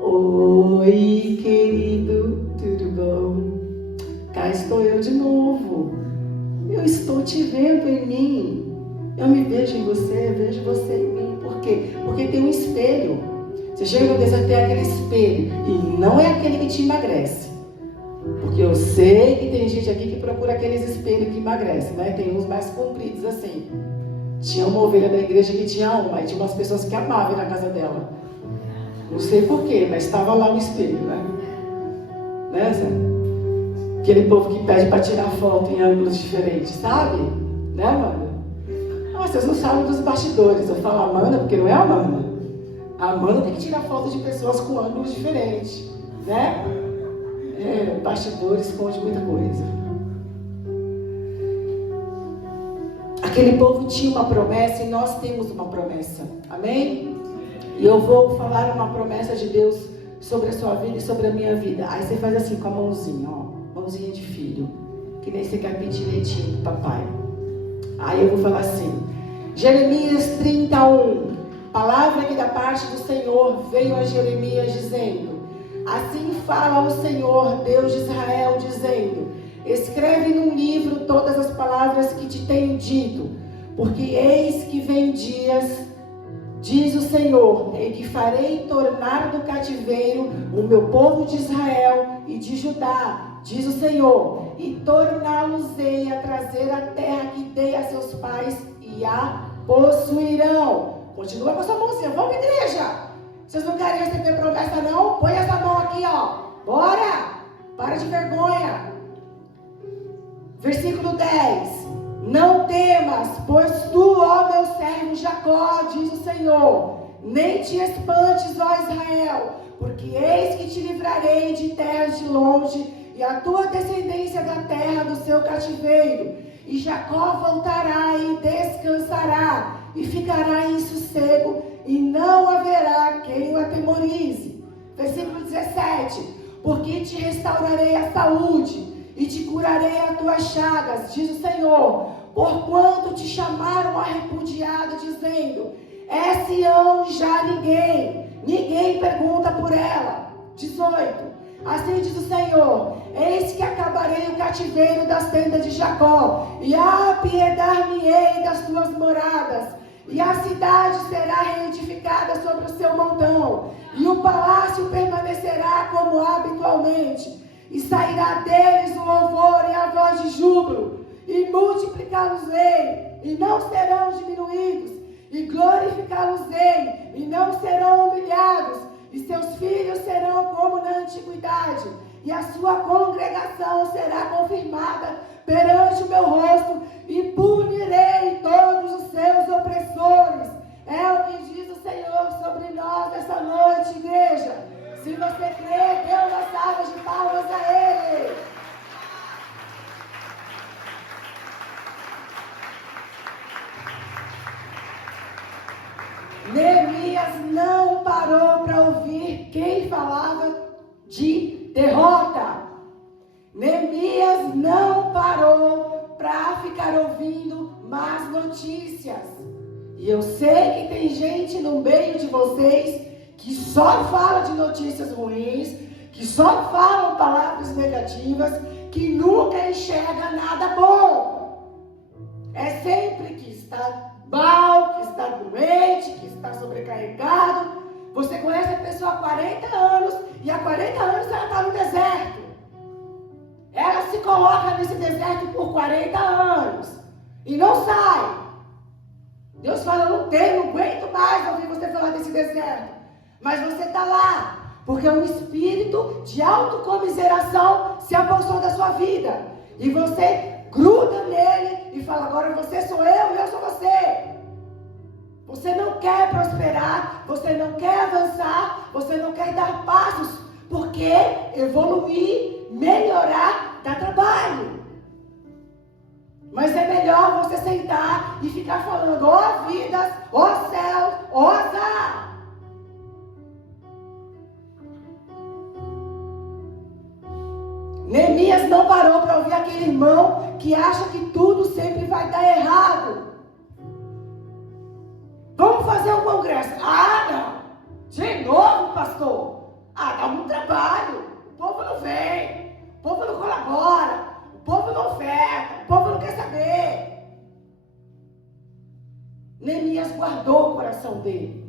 oi, querido, tudo bom? Cá estou eu de novo. Eu estou te vendo em mim. Eu me vejo em você, vejo você em mim. Por quê? Porque tem um espelho. Você chega no deserto, tem aquele espelho. E não é aquele que te emagrece. Porque eu sei que tem gente aqui que procura aqueles espelhos que emagrece, né? Tem uns mais compridos assim. Tinha uma ovelha da igreja que tinha uma. Aí tinha umas pessoas que amavam na casa dela. Não sei porquê, mas estava lá o espelho, né? Né, Zé? Aquele povo que pede para tirar foto em ângulos diferentes, sabe? Né, Amanda? Ah, vocês não sabem dos bastidores. Eu falo Amanda porque não é Amanda. A Amanda tem que tirar foto de pessoas com ângulos diferentes, né? Bastidores esconde muita coisa. Aquele povo tinha uma promessa e nós temos uma promessa. Amém? E eu vou falar uma promessa de Deus sobre a sua vida e sobre a minha vida. Aí você faz assim com a mãozinha, ó. Mãozinha de filho. Que nem você quer pedir leitinho do papai. Aí eu vou falar assim. Jeremias 31. Palavra que da parte do Senhor veio a Jeremias dizendo: assim fala o Senhor, Deus de Israel, dizendo: escreve num livro todas as palavras que te tenho dito, porque eis que vem dias, diz o Senhor, em que farei tornar do cativeiro o meu povo de Israel e de Judá, diz o Senhor, e torná-los-ei a trazer a terra que dei a seus pais e a possuirão. Continua com a sua mãozinha. Vamos, igreja! Vocês não querem receber promessa, não? Põe essa mão aqui, ó. Bora! Para de vergonha. Versículo 10. Não temas, pois tu, ó meu servo Jacó, diz o Senhor, nem te espantes, ó Israel, porque eis que te livrarei de terras de longe, e a tua descendência da terra do seu cativeiro. E Jacó voltará e descansará, e ficará em sossego, e não haverá quem o atemorize. Versículo 17. Porque te restaurarei a saúde, e te curarei as tuas chagas, diz o Senhor, porquanto te chamaram a repudiado, dizendo: é Sião já ninguém pergunta por ela. 18. Assim diz o Senhor: eis que acabarei o cativeiro das tendas de Jacó, e apiedar-me-ei das tuas moradas, e a cidade será reedificada sobre o seu montão, e o palácio permanecerá como habitualmente, e sairá deles o louvor e a voz de júbilo, e multiplicá-los-ei, e não serão diminuídos, e glorificá-los-ei, e não serão humilhados, e seus filhos serão como na antiguidade, e a sua congregação será confirmada perante o meu rosto, e punirei todos os seus opressores. É o que diz o Senhor sobre nós essa noite, igreja. Se você crê, dê uma salva de palmas a Ele. falava de derrota. Neemias não parou para ficar ouvindo más notícias. E eu sei que tem gente no meio de vocês que só fala de notícias ruins, que só falam palavras negativas, que nunca enxerga nada bom. É sempre que está mal, que está doente, que está sobrecarregado. Você conhece a pessoa há 40 anos e há 40 anos ela está no deserto. Ela se coloca nesse deserto por 40 anos e não sai. Deus fala, não aguento mais ouvir você falar desse deserto. Mas você está lá, porque um espírito de autocomiseração se apossou da sua vida. E você gruda nele e fala, agora você sou eu e eu sou você. Você não quer prosperar, você não quer avançar, você não quer dar passos, porque evoluir, melhorar, dá trabalho. Mas é melhor você sentar e ficar falando, ó vidas, ó céus, ó azar. Neemias não parou para ouvir aquele irmão que acha que tudo sempre vai dar errado. Vamos fazer um congresso. Ah, não. De novo, pastor. Ah, dá muito trabalho. O povo não vem. O povo não colabora. O povo não oferta. O povo não quer saber. Neemias guardou o coração dele.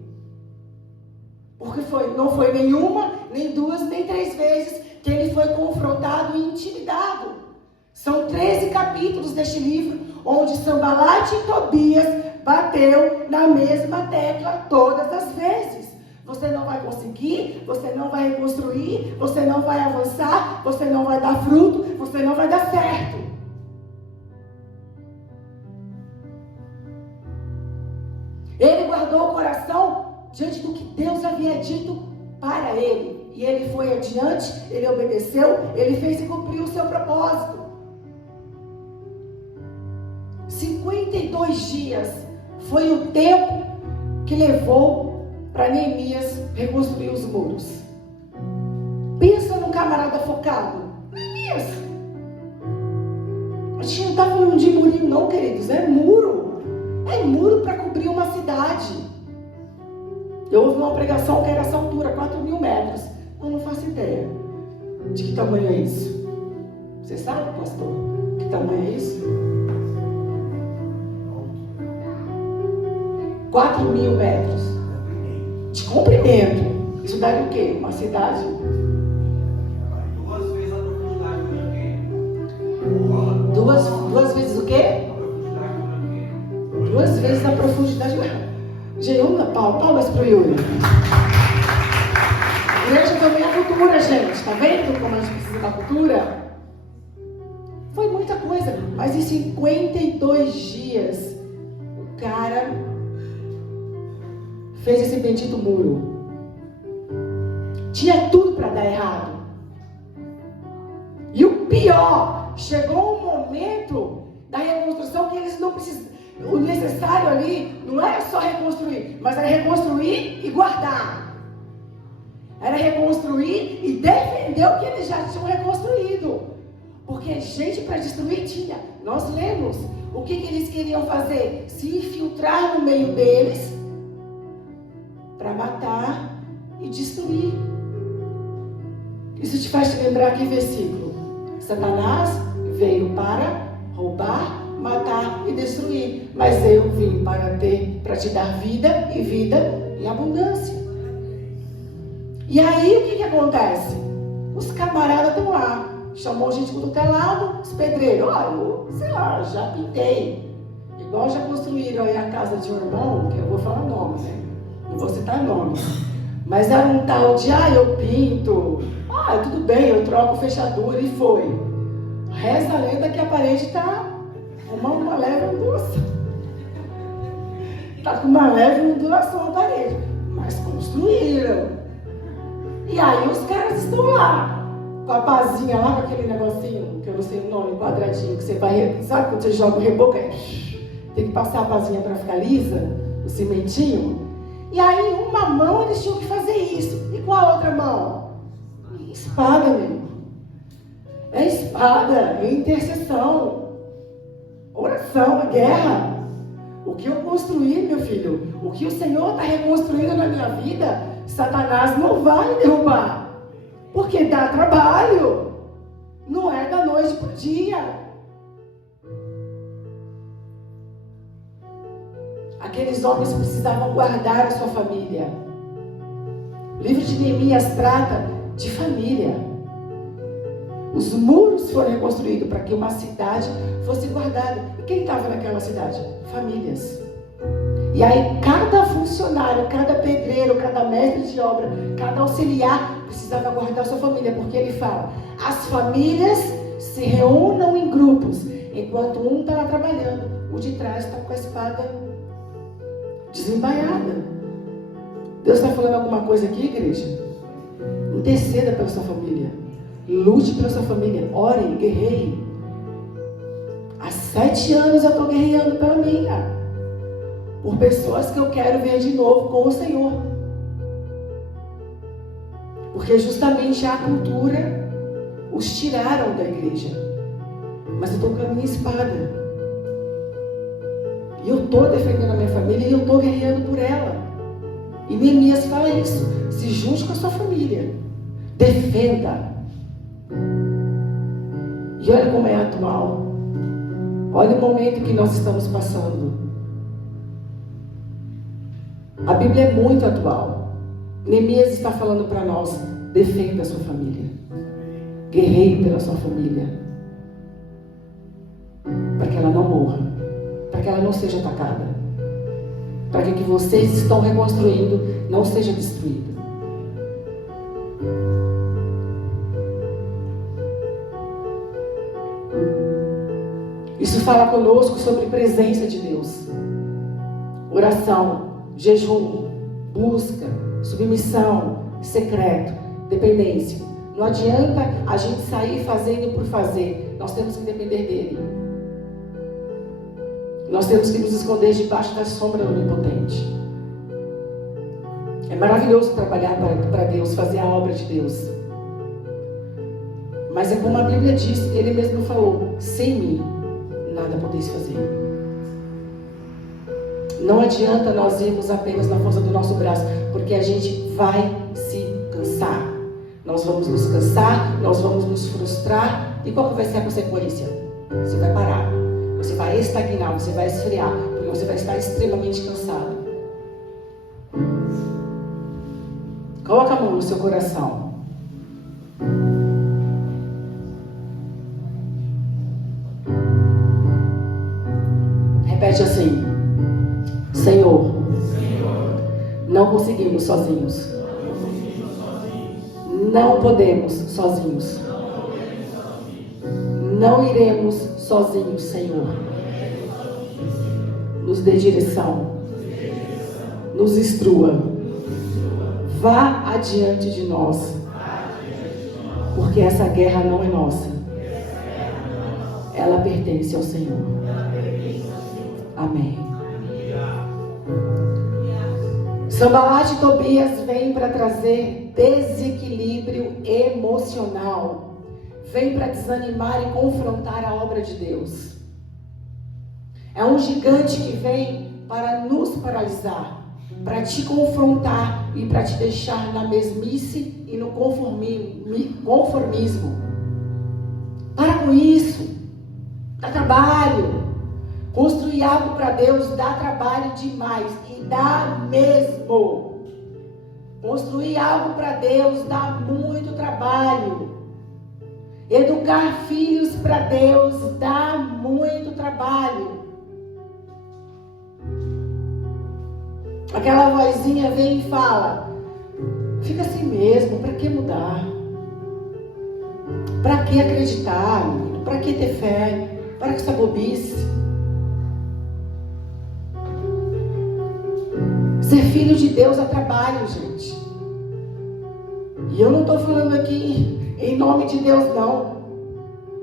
Porque não foi nenhuma, nem duas, nem três vezes que ele foi confrontado e intimidado. São 13 capítulos deste livro, onde Sanbalate e Tobias bateu na mesma tecla todas as vezes. Você não vai conseguir, você não vai reconstruir, você não vai avançar, você não vai dar fruto, você não vai dar certo. Ele guardou o coração diante do que Deus havia dito para ele. E ele foi adiante, ele obedeceu, ele fez e cumpriu o seu propósito. 52 dias foi o tempo que levou para Neemias reconstruir os muros. Pensa num camarada focado. Neemias, a gente não está falando de murinho não, queridos, é muro. É muro para cobrir uma cidade. Eu ouvi uma pregação que era essa altura, 4.000 metros. Eu não faço ideia de que tamanho é isso. Você sabe, pastor? Que tamanho é isso? 4.000 metros de comprimento. Isso daria o quê? Uma cidade? 2 vezes a profundidade do Branqueiro. Duas vezes o quê? 2 vezes a profundidade do Branqueiro. Geuna, palmas pro Yuri. Igreja também é cultura, gente. Tá vendo como a gente precisa da cultura? Foi muita coisa. Mas em 52 dias, o cara fez esse bendito muro. Tinha tudo para dar errado. E o pior, chegou um momento da reconstrução que eles não precisam. O necessário ali não era só reconstruir, mas era reconstruir e guardar. Era reconstruir e defender o que eles já tinham reconstruído. Porque gente para destruir tinha. Nós lemos o que eles queriam fazer. Se infiltrar no meio deles para matar e destruir. Isso te faz lembrar que versículo? Satanás veio para roubar, matar e destruir. Mas eu vim para te dar vida e vida em abundância. E aí o que acontece? Os camaradas estão lá. Chamou gente do telado, os pedreiros. Eu, sei lá, já pintei. Igual já construíram aí a casa de um irmão, que eu vou falar nome, né? Não vou citar nome. Mas era um tal de, eu pinto. Tudo bem, eu troco fechadura e foi. Reza a lenda que a parede está uma leve ondulação. Está com uma leve ondulação a parede. Mas construíram. E aí os caras estão lá, com a pazinha lá, com aquele negocinho, que eu não sei o nome, quadradinho, que você vai, sabe quando você joga o reboco, tem que passar a pazinha para ficar lisa, o cimentinho. E aí uma mão eles tinham que fazer isso. E com a outra mão? Espada, meu irmão. É espada, é intercessão, oração, é guerra. O que eu construí, meu filho, o que o Senhor está reconstruindo na minha vida, Satanás não vai derrubar. Porque dá trabalho. Não é da noite para o dia. Aqueles homens precisavam guardar a sua família. O livro de Neemias trata de família. Os muros foram reconstruídos para que uma cidade fosse guardada. E quem estava naquela cidade? Famílias. E aí cada funcionário, cada pedreiro, cada mestre de obra, cada auxiliar precisava guardar sua família. Porque ele fala, as famílias se reúnam em grupos. Enquanto um está lá trabalhando, o de trás está com a espada desembainhada. Deus está falando alguma coisa aqui, igreja? Interceda pela sua família. Lute pela sua família. Ore, guerreie. Há 7 anos eu estou guerreando pela minha. Por pessoas que eu quero ver de novo com o Senhor. Porque justamente a cultura os tiraram da igreja. Mas eu estou com a minha espada. E eu estou defendendo a minha família e eu estou guerreando por ela. E Neemias fala isso. Se junte com a sua família. Defenda. E olha como é atual. Olha o momento que nós estamos passando. A Bíblia é muito atual. Neemias está falando para nós: defenda a sua família. Guerreie pela sua família. Para que ela não morra. Para que ela não seja atacada. Para que o que vocês estão reconstruindo não seja destruído. Isso fala conosco sobre presença de Deus. Oração, jejum, busca, submissão, secreto, dependência. Não adianta a gente sair fazendo por fazer. Nós temos que depender dele. Nós temos que nos esconder debaixo da sombra do Onipotente. É maravilhoso trabalhar para Deus, fazer a obra de Deus. Mas é como a Bíblia diz, ele mesmo falou: sem mim, nada podeis fazer. Não adianta nós irmos apenas na força do nosso braço, porque a gente vai se cansar. Nós vamos nos cansar, nós vamos nos frustrar. E qual que vai ser a consequência? Você vai parar. Você vai estagnar, você vai esfriar, porque você vai estar extremamente cansado. Coloca a mão no seu coração. Repete assim: Senhor, não conseguimos sozinhos. Não podemos sozinhos. Não iremos sozinhos, Senhor. Nos dê direção. Nos instrua. Vá adiante de nós. Porque essa guerra não é nossa. Ela pertence ao Senhor. Amém. Sambalat e Tobias vêm para trazer desequilíbrio emocional. Vem para desanimar e confrontar a obra de Deus. É um gigante que vem para nos paralisar, para te confrontar e para te deixar na mesmice e no conformismo. Para com isso. Dá trabalho. Construir algo para Deus dá trabalho demais. E dá mesmo. Construir algo para Deus dá muito trabalho. Educar filhos para Deus dá muito trabalho. Aquela vozinha vem e fala: fica assim mesmo, para que mudar? Para que acreditar? Para que ter fé? Para que essa bobice? Ser filho de Deus é trabalho, gente. E eu não estou falando aqui em nome de Deus, não.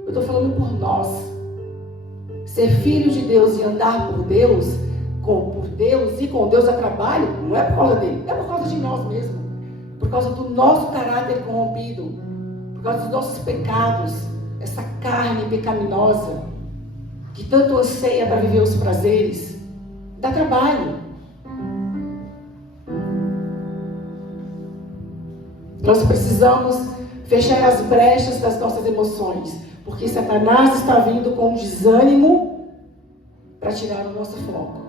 Eu estou falando por nós. Ser filho de Deus e andar por Deus e com Deus é trabalho, não é por causa dele, é por causa de nós mesmos. por causa do nosso caráter corrompido, por causa dos nossos pecados, essa carne pecaminosa, que tanto anseia para viver os prazeres, dá trabalho. Nós precisamos fechar as brechas das nossas emoções, porque Satanás está vindo com desânimo para tirar o nosso foco.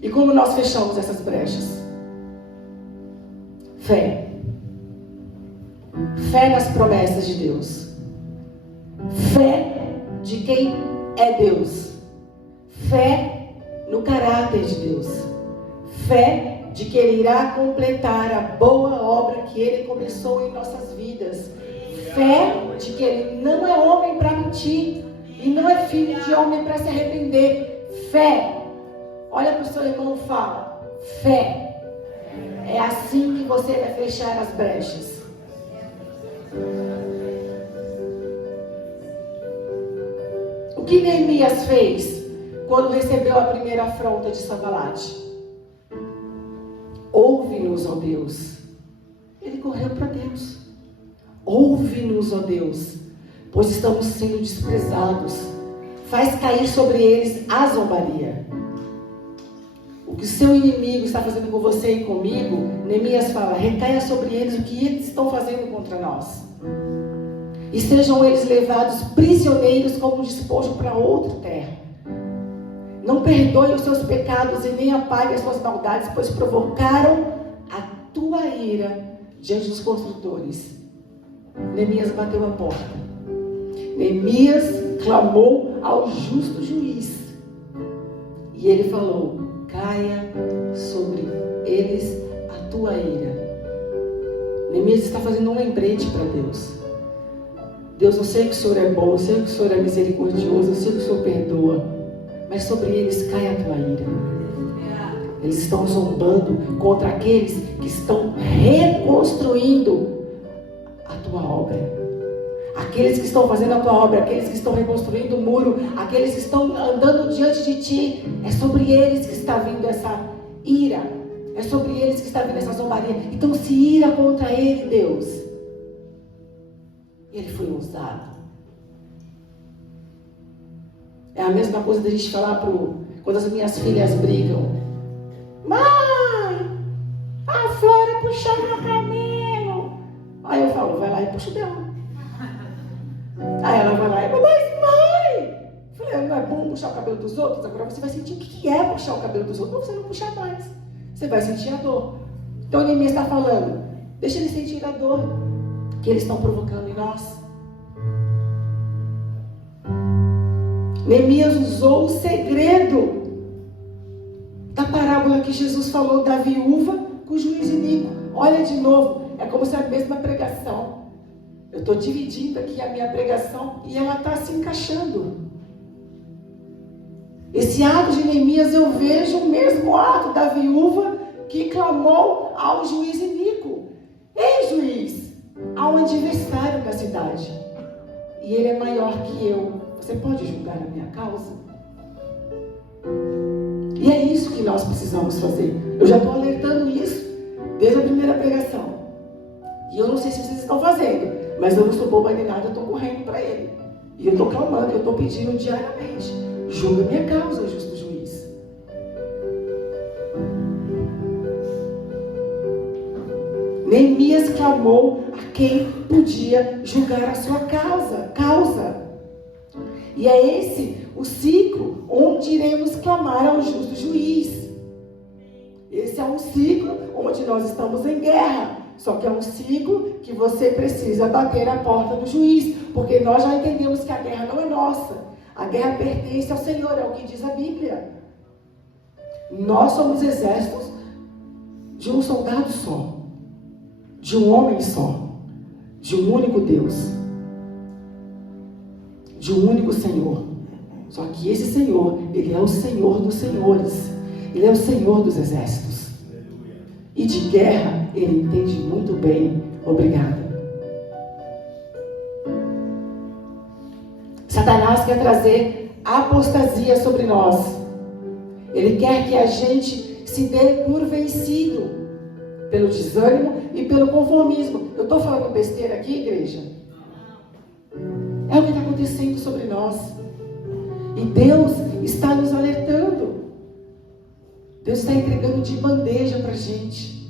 E como nós fechamos essas brechas? Fé. Fé nas promessas de Deus. Fé de quem é Deus. Fé no caráter de Deus. Fé de que Ele irá completar a boa obra que Ele começou em nossas vidas. Fé de que Ele não é homem para mentir e não é filho de homem para se arrepender. Fé. Olha para o seu irmão e fala: fé. É assim que você vai fechar as brechas. O que Neemias fez quando recebeu a primeira afronta de Sanbalat? Ouve-nos, ó Deus. Ele correu para Deus. Ouve-nos, ó Deus, pois estamos sendo desprezados. Faz cair sobre eles a zombaria. O que o seu inimigo está fazendo com você e comigo, Neemias fala: recaia sobre eles o que eles estão fazendo contra nós. E sejam eles levados prisioneiros como despojo para outra terra. Não perdoe os seus pecados e nem apague as suas maldades, pois provocaram a tua ira diante dos construtores. Neemias bateu a porta. Neemias clamou ao justo juiz. E ele falou: caia sobre eles a tua ira. Neemias está fazendo um lembrete para Deus. Deus, eu sei que o Senhor é bom, eu sei que o Senhor é misericordioso, eu sei que o Senhor perdoa, mas sobre eles cai a tua ira. Eles estão zombando contra aqueles que estão reconstruindo a tua obra. Aqueles que estão fazendo a tua obra, aqueles que estão reconstruindo o muro, aqueles que estão andando diante de ti, é sobre eles que está vindo essa ira, é sobre eles que está vindo essa zombaria. Então se ira contra ele, Deus. Ele foi ousado. É a mesma coisa da gente falar quando as minhas filhas brigam: mãe, a Flora puxou meu cabelo. Aí eu falo: vai lá e puxa o dela. Aí ela vai lá e fala: mas mãe, eu falei: não é bom puxar o cabelo dos outros? Agora você vai sentir o que é puxar o cabelo dos outros. Não, você não puxar mais. Você vai sentir a dor. Então o Neemias está falando: deixa eles sentir a dor que eles estão provocando em nós. Neemias usou o segredo da parábola que Jesus falou da viúva com o juiz iníquo. Olha de novo, é como se a mesma pregação. Eu estou dividindo aqui a minha pregação e ela está se encaixando. Esse ato de Neemias, eu vejo o mesmo ato da viúva que clamou ao juiz iníquo: ei, juiz, há um adversário na cidade e ele é maior que eu. Você pode julgar a minha causa? E é isso que nós precisamos fazer. Eu já estou alertando isso desde a primeira pregação. E eu não sei se vocês estão fazendo, mas eu não sou boba nem nada, eu estou correndo para ele. E eu estou clamando, eu estou pedindo diariamente: julga minha causa, justo juiz. Neemias clamou a quem podia julgar a sua causa. E é esse o ciclo onde iremos clamar ao justo juiz. Esse é um ciclo onde nós estamos em guerra. Só que é um ciclo que você precisa bater a porta do juiz. Porque nós já entendemos que a guerra não é nossa. A guerra pertence ao Senhor, é o que diz a Bíblia. Nós somos exércitos de um soldado só. De um homem só. De um único Deus. De um único Senhor. Só que esse Senhor, Ele é o Senhor dos senhores. Ele é o Senhor dos exércitos. E de guerra, Ele entende muito bem. Obrigada. Satanás quer trazer apostasia sobre nós. Ele quer que a gente se dê por vencido. pelo desânimo e pelo conformismo. Eu estou falando besteira aqui, igreja? É o que está acontecendo sobre nós. E Deus está nos alertando. Deus está entregando de bandeja para a gente.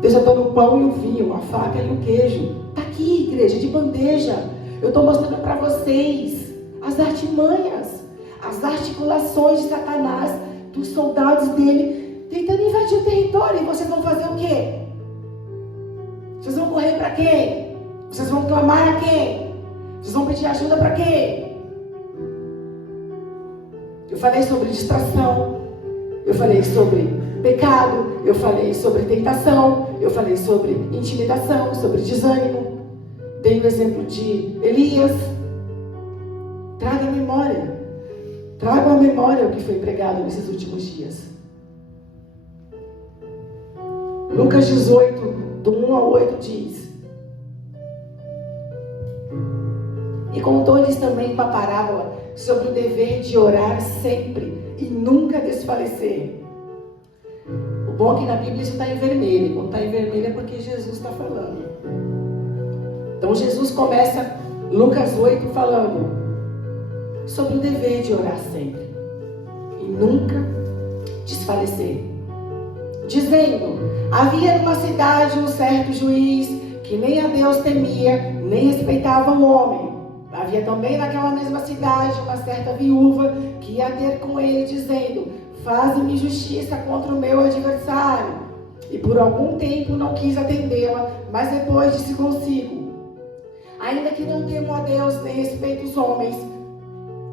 Deus está dando o pão e o vinho, a faca e o queijo. Está aqui, igreja, de bandeja. Eu estou mostrando para vocês as artimanhas, as articulações de Satanás, dos soldados dele, tentando invadir o território. E vocês vão fazer o quê? Vocês vão correr para quem? Vocês vão clamar a quem? Vocês vão pedir ajuda para quem? Eu falei sobre distração, eu falei sobre pecado, eu falei sobre tentação, eu falei sobre intimidação, sobre desânimo. Dei o exemplo de Elias. Traga à memória o que foi pregado nesses últimos dias. Lucas 18, do 1 ao 8 diz: E contou-lhes também uma parábola sobre o dever de orar sempre e nunca desfalecer. O bom é que na Bíblia isso está em vermelho. Quando está em vermelho é porque Jesus está falando. Então Jesus começa Lucas 8 falando sobre o dever de orar sempre e nunca desfalecer, dizendo: havia numa cidade um certo juiz que nem a Deus temia, nem respeitava o homem. Havia também naquela mesma cidade uma certa viúva que ia ter com ele, dizendo: faze-me justiça contra o meu adversário. E por algum tempo não quis atendê-la, mas depois disse consigo: ainda que não temo a Deus nem respeito os homens,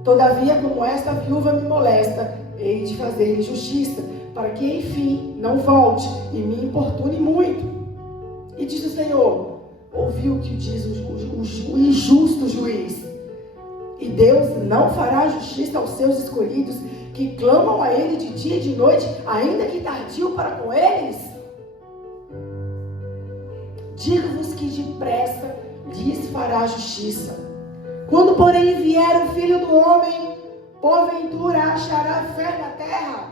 todavia, como esta viúva me molesta, hei de fazer-lhe justiça, para que, enfim, não volte e me importune muito. E disse o Senhor: ouviu o que diz o injusto juiz. E Deus não fará justiça aos seus escolhidos, que clamam a Ele de dia e de noite, ainda que tardio para com eles? Digo-vos que depressa lhes fará justiça. Quando, porém, vier o Filho do Homem, porventura achará fé na terra?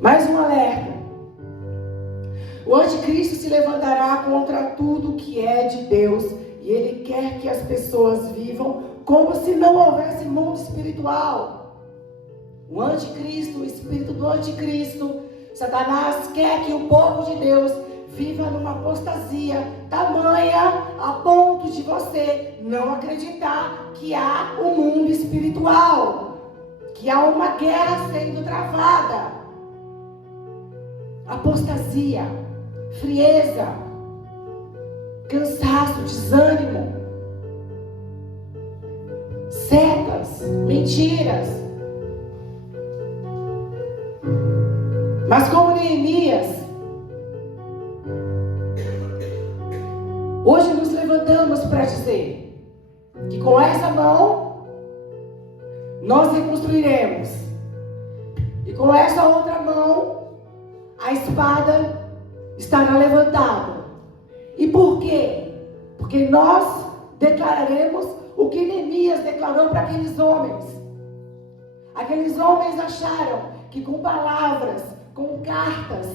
Mais um alerta. O anticristo se levantará contra tudo que é de Deus, e ele quer que as pessoas vivam como se não houvesse mundo espiritual. O anticristo, o espírito do anticristo, Satanás quer que o povo de Deus viva numa apostasia tamanha a ponto de você não acreditar que há um mundo espiritual, que há uma guerra sendo travada. Apostasia, frieza, cansaço, desânimo, setas, mentiras. Mas como Neemias, hoje nos levantamos para dizer que com essa mão nós reconstruiremos, e com essa outra mão a espada estará levantada. E por quê? Porque nós declararemos o que Neemias declarou para aqueles homens. Aqueles homens acharam que com palavras, com cartas,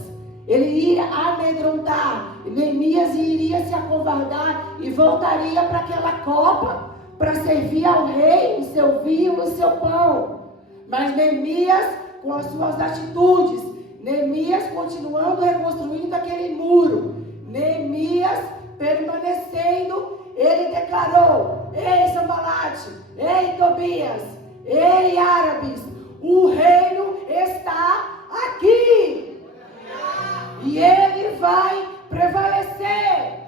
ele iria amedrontar. Neemias iria se acovardar e voltaria para aquela copa para servir ao rei o seu vinho, o seu pão. Mas Neemias, com as suas atitudes, Neemias continuando reconstruindo aquele muro, Neemias permanecendo, ele declarou: ei Sambalate, ei Tobias, ei árabes, o reino está aqui e ele vai prevalecer.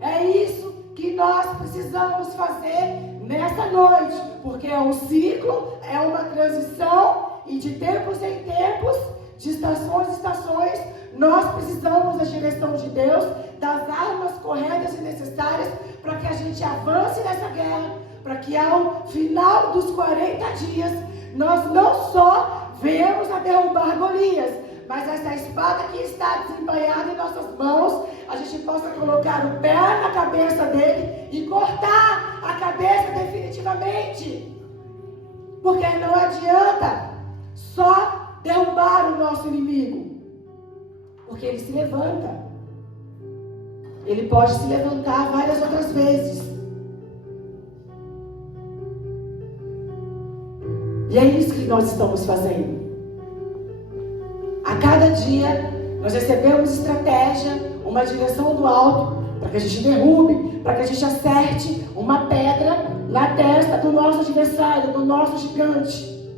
É isso que nós precisamos fazer nessa noite, porque é um ciclo, é uma transição, e de tempos em tempos, de estações em estações, nós precisamos da direção de Deus, das armas corretas e necessárias para que a gente avance nessa guerra, para que ao final dos 40 dias, nós não só venhamos a derrubar Golias, mas essa espada que está desembainhada em nossas mãos, a gente possa colocar o pé na cabeça dele e cortar a cabeça definitivamente. Porque não adianta só derrubar o nosso inimigo. Porque ele se levanta. Ele pode se levantar várias outras vezes. E é isso que nós estamos fazendo. A cada dia nós recebemos estratégia, uma direção do alto, para que a gente derrube, para que a gente acerte uma pedra na testa do nosso adversário, do nosso gigante.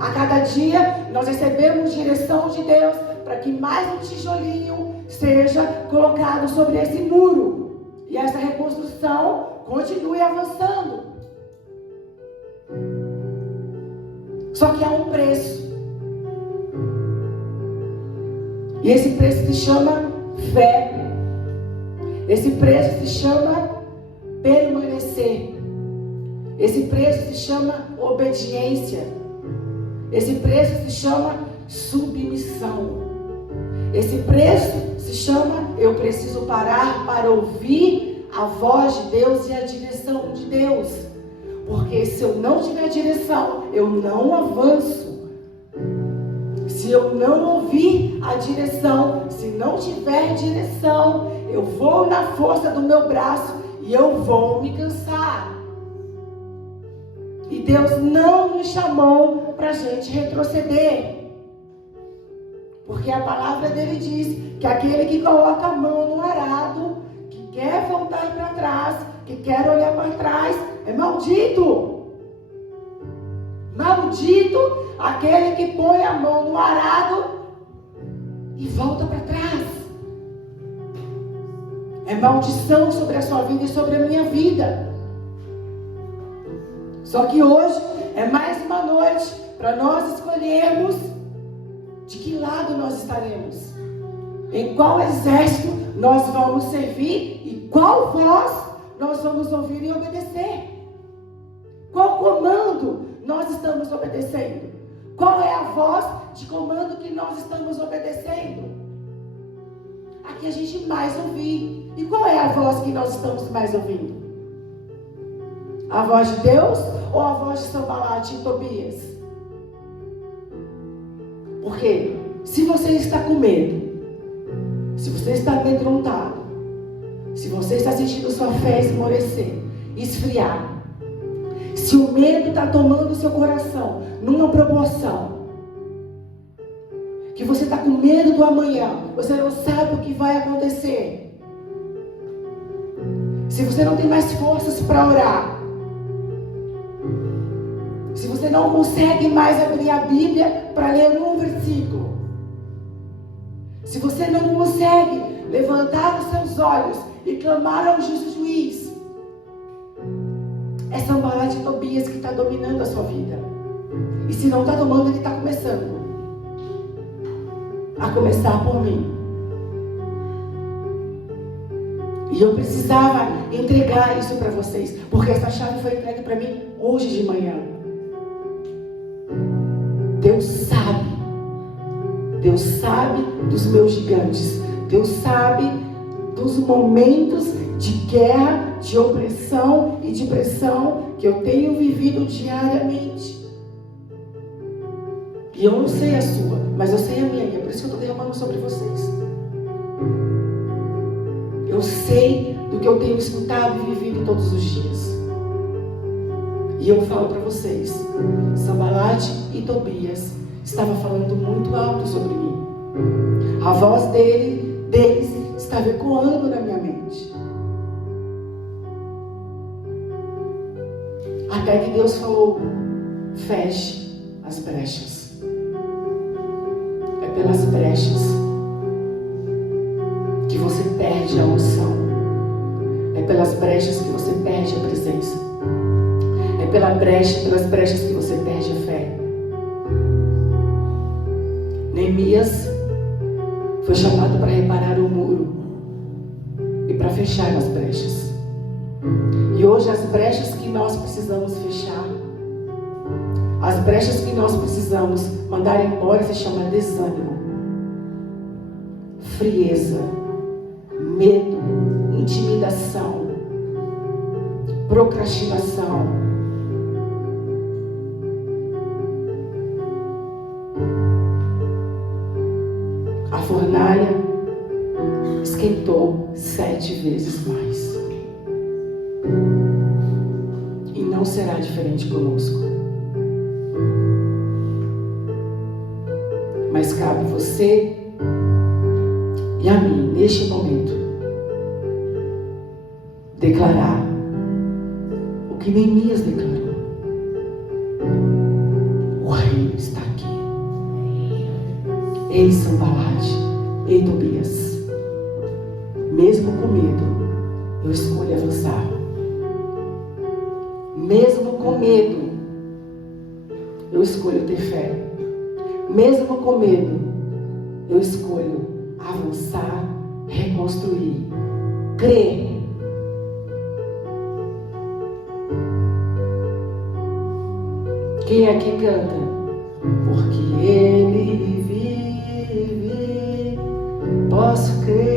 A cada dia nós recebemos direção de Deus para que mais um tijolinho seja colocado sobre esse muro. E essa reconstrução continue avançando. Só que há um preço. E esse preço se chama fé. Esse preço se chama permanecer. Esse preço se chama obediência. Esse preço se chama submissão. Esse preço se chama eu preciso parar para ouvir a voz de Deus e a direção de Deus. Porque se eu não tiver direção, eu não avanço. Se eu não ouvir a direção, se não tiver direção, eu vou na força do meu braço e eu vou me cansar. E Deus não nos chamou para a gente retroceder. Porque a palavra dele diz que aquele que coloca a mão no arado, que quer voltar para trás, que quer olhar para trás, é maldito. Maldito aquele que põe a mão no arado e volta para trás. É maldição sobre a sua vida e sobre a minha vida. Só que hoje é mais uma noite para nós escolhermos de que lado nós estaremos, em qual exército nós vamos servir e qual voz nós vamos ouvir e obedecer. Qual comando nós estamos obedecendo? Qual é a voz de comando que nós estamos obedecendo? A que a gente mais ouvir. E qual é a voz que nós estamos mais ouvindo? A voz de Deus ou a voz de Sanbalate e Tobias? Porque se você está com medo, se você está amedrontado, se você está sentindo sua fé esmorecer, esfriar, se o medo está tomando o seu coração numa proporção que você está com medo do amanhã, você não sabe o que vai acontecer, se você não tem mais forças para orar, se você não consegue mais abrir a Bíblia para ler um versículo, se você não consegue levantar os seus olhos e clamar ao justo juiz, é Sanbalate e Tobias que está dominando a sua vida. E se não está tomando, ele está começando. A começar por mim. E eu precisava entregar isso para vocês, porque essa chave foi entregue para mim hoje de manhã. Deus sabe dos meus gigantes. Deus sabe dos momentos de guerra, de opressão e de pressão que eu tenho vivido diariamente. E eu não sei a sua, mas eu sei a minha, e é por isso que eu estou derramando sobre vocês. Eu sei do que eu tenho escutado e vivido todos os dias. E eu falo para vocês, Sanbalate e Tobias estavam falando muito alto sobre mim. A voz deles estava ecoando na minha mente. Até que Deus falou, feche as brechas. É pelas brechas que você perde a unção. É pelas brechas que você perde a presença. É pelas brechas que você perde a fé. Neemias foi chamado para reparar o muro e para fechar as brechas. E hoje as brechas que nós precisamos fechar, as brechas que nós precisamos mandar embora se chama desânimo, frieza, medo, intimidação, procrastinação. fornalha esquentou 7 vezes mais. E não será diferente conosco. Mas cabe você e a mim, neste momento, declarar o que Neemias declarou. O reino está aqui. Ei, Sanbalate, ei, Tobias, mesmo com medo, eu escolho avançar. Mesmo com medo, eu escolho ter fé. Mesmo com medo, eu escolho avançar, reconstruir, crer. Quem aqui canta? Porque Ele vive, posso crer.